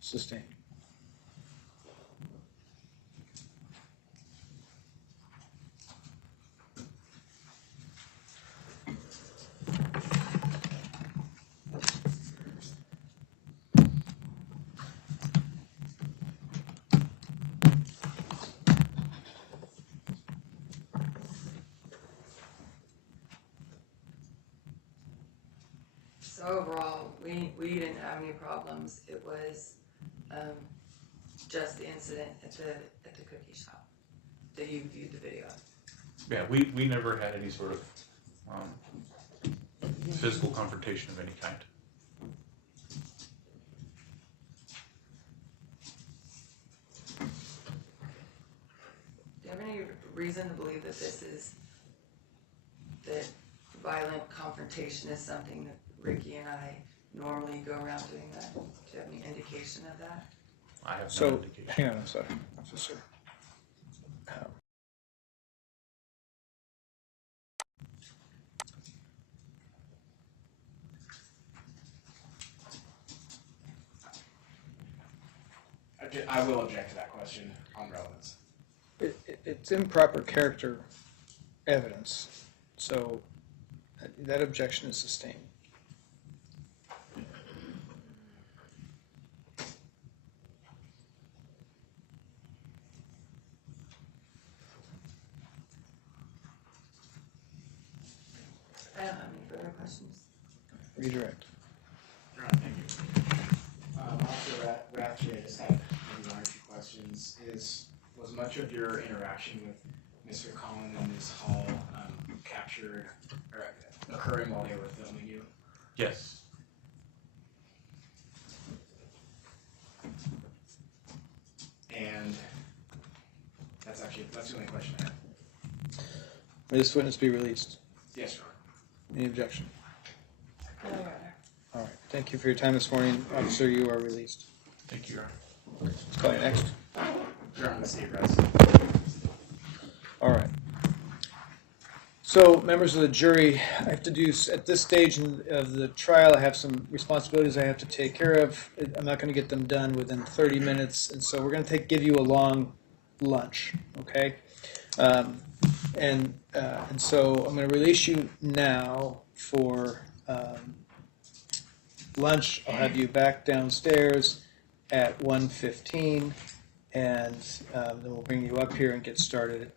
Sustained. So overall, we didn't have any problems. It was just the incident at the cookie shop that you viewed the video of. Yeah, we never had any sort of physical confrontation of any kind. Do you have any reason to believe that that violent confrontation is something that Ricky and I normally go around doing that? Do you have any indication of that? I have no So, indication. hang on, I'm sorry, officer. I will object to that question on relevance. It's improper character evidence, so that objection is sustained. I don't have any further questions. Redirect. All right, thank you. Officer Rathke, I just had maybe one or two questions. Was much of your interaction with Mr. Kohn and Ms. Hall captured or occurring while they were filming you? Yes. And that's the only question I have. May this witness be released? Yes, sir. Any objection? No, Your Honor. All right. Thank you for your time this morning. Officer, you are released. Thank you, Your Honor. Let's call you next. You're on the state rest. All right. So, members of the jury, I have to do, at this stage of the trial, I have some responsibilities I have to take care of. I'm not going to get them done within 30 minutes, and so we're going to give you a long lunch, okay? And so I'm going to release you now for lunch. I'll have you back downstairs at 1:15, and then we'll bring you up here and get started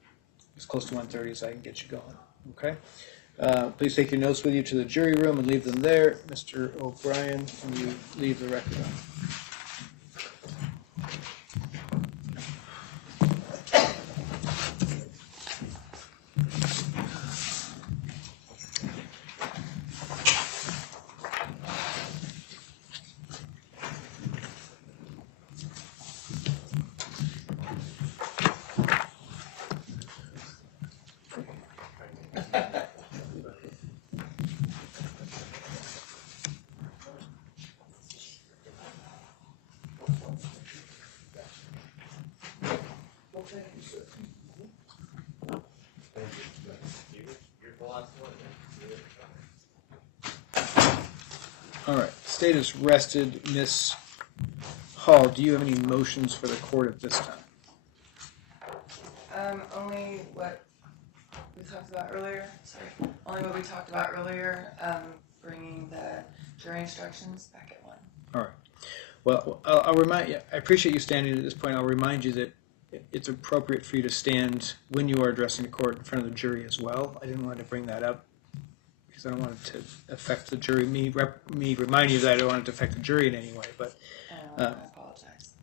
as close to 1:30 as I can get you going. Okay? Please take your notes with you to the jury room and leave them there. Mr. O'Brien, can you leave the record on? All right. State is rested. Miss Hall, do you have any motions for the court at this time? Only what we talked about earlier. Sorry. Only what we talked about earlier. Bringing the jury instructions back at 1. All right. Well, I'll remind you, I appreciate you standing at this point. I'll remind you that it's appropriate for you to stand when you are addressing the court in front of the jury as well. I didn't want to bring that up because I don't want it to affect the jury. Me remind you that I don't want it to affect the jury in any way. But I apologize.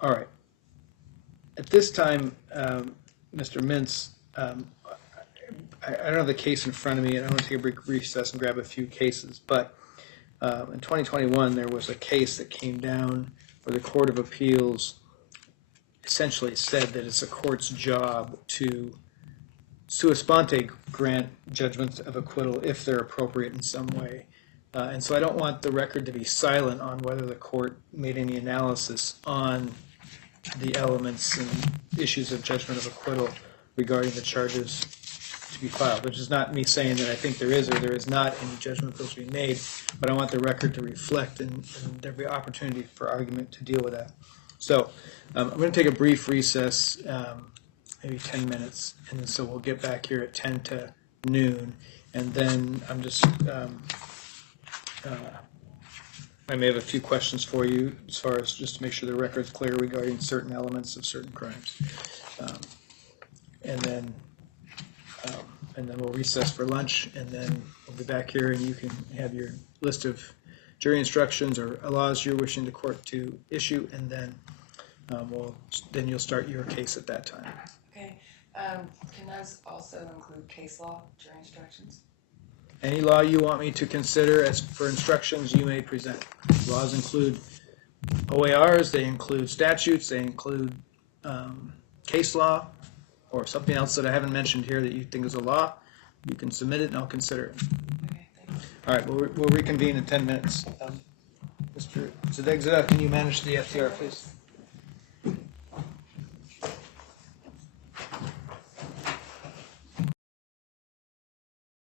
All right. At this time, Mr. Mintz, I don't have the case in front of me, and I want to take a brief recess and grab a few cases. But In 2021, there was a case that came down where the Court of Appeals essentially said that it's a court's job to sua sponte grant judgments of acquittal if they're appropriate in some way. And so I don't want the record to be silent on whether the court made any analysis on the elements and issues of judgment of acquittal regarding the charges to be filed, which is not me saying that I think there is or there is not any judgment that will be made, but I want the record to reflect and there be opportunity for argument to deal with that. So I'm going to take a brief recess, maybe 10 minutes, and then so we'll get back here at 10 to noon, and then I'm just, I may have a few questions for you as far as just to make sure the record's clear regarding certain elements of certain crimes. And then we'll recess for lunch, and then we'll be back here, and you can have your list of jury instructions or laws you're wishing the court to issue, and then then you'll start your case at that time. Okay. Can those also include case law, jury instructions? Any law you want me to consider as for instructions, you may present. Laws include OARs, they include statutes, they include case law, or something else that I haven't mentioned here that you think is a law. You can submit it and I'll consider it. Okay, thank you. All right, we'll reconvene in 10 minutes. Mr. Zadegza, can you manage the FTR, please?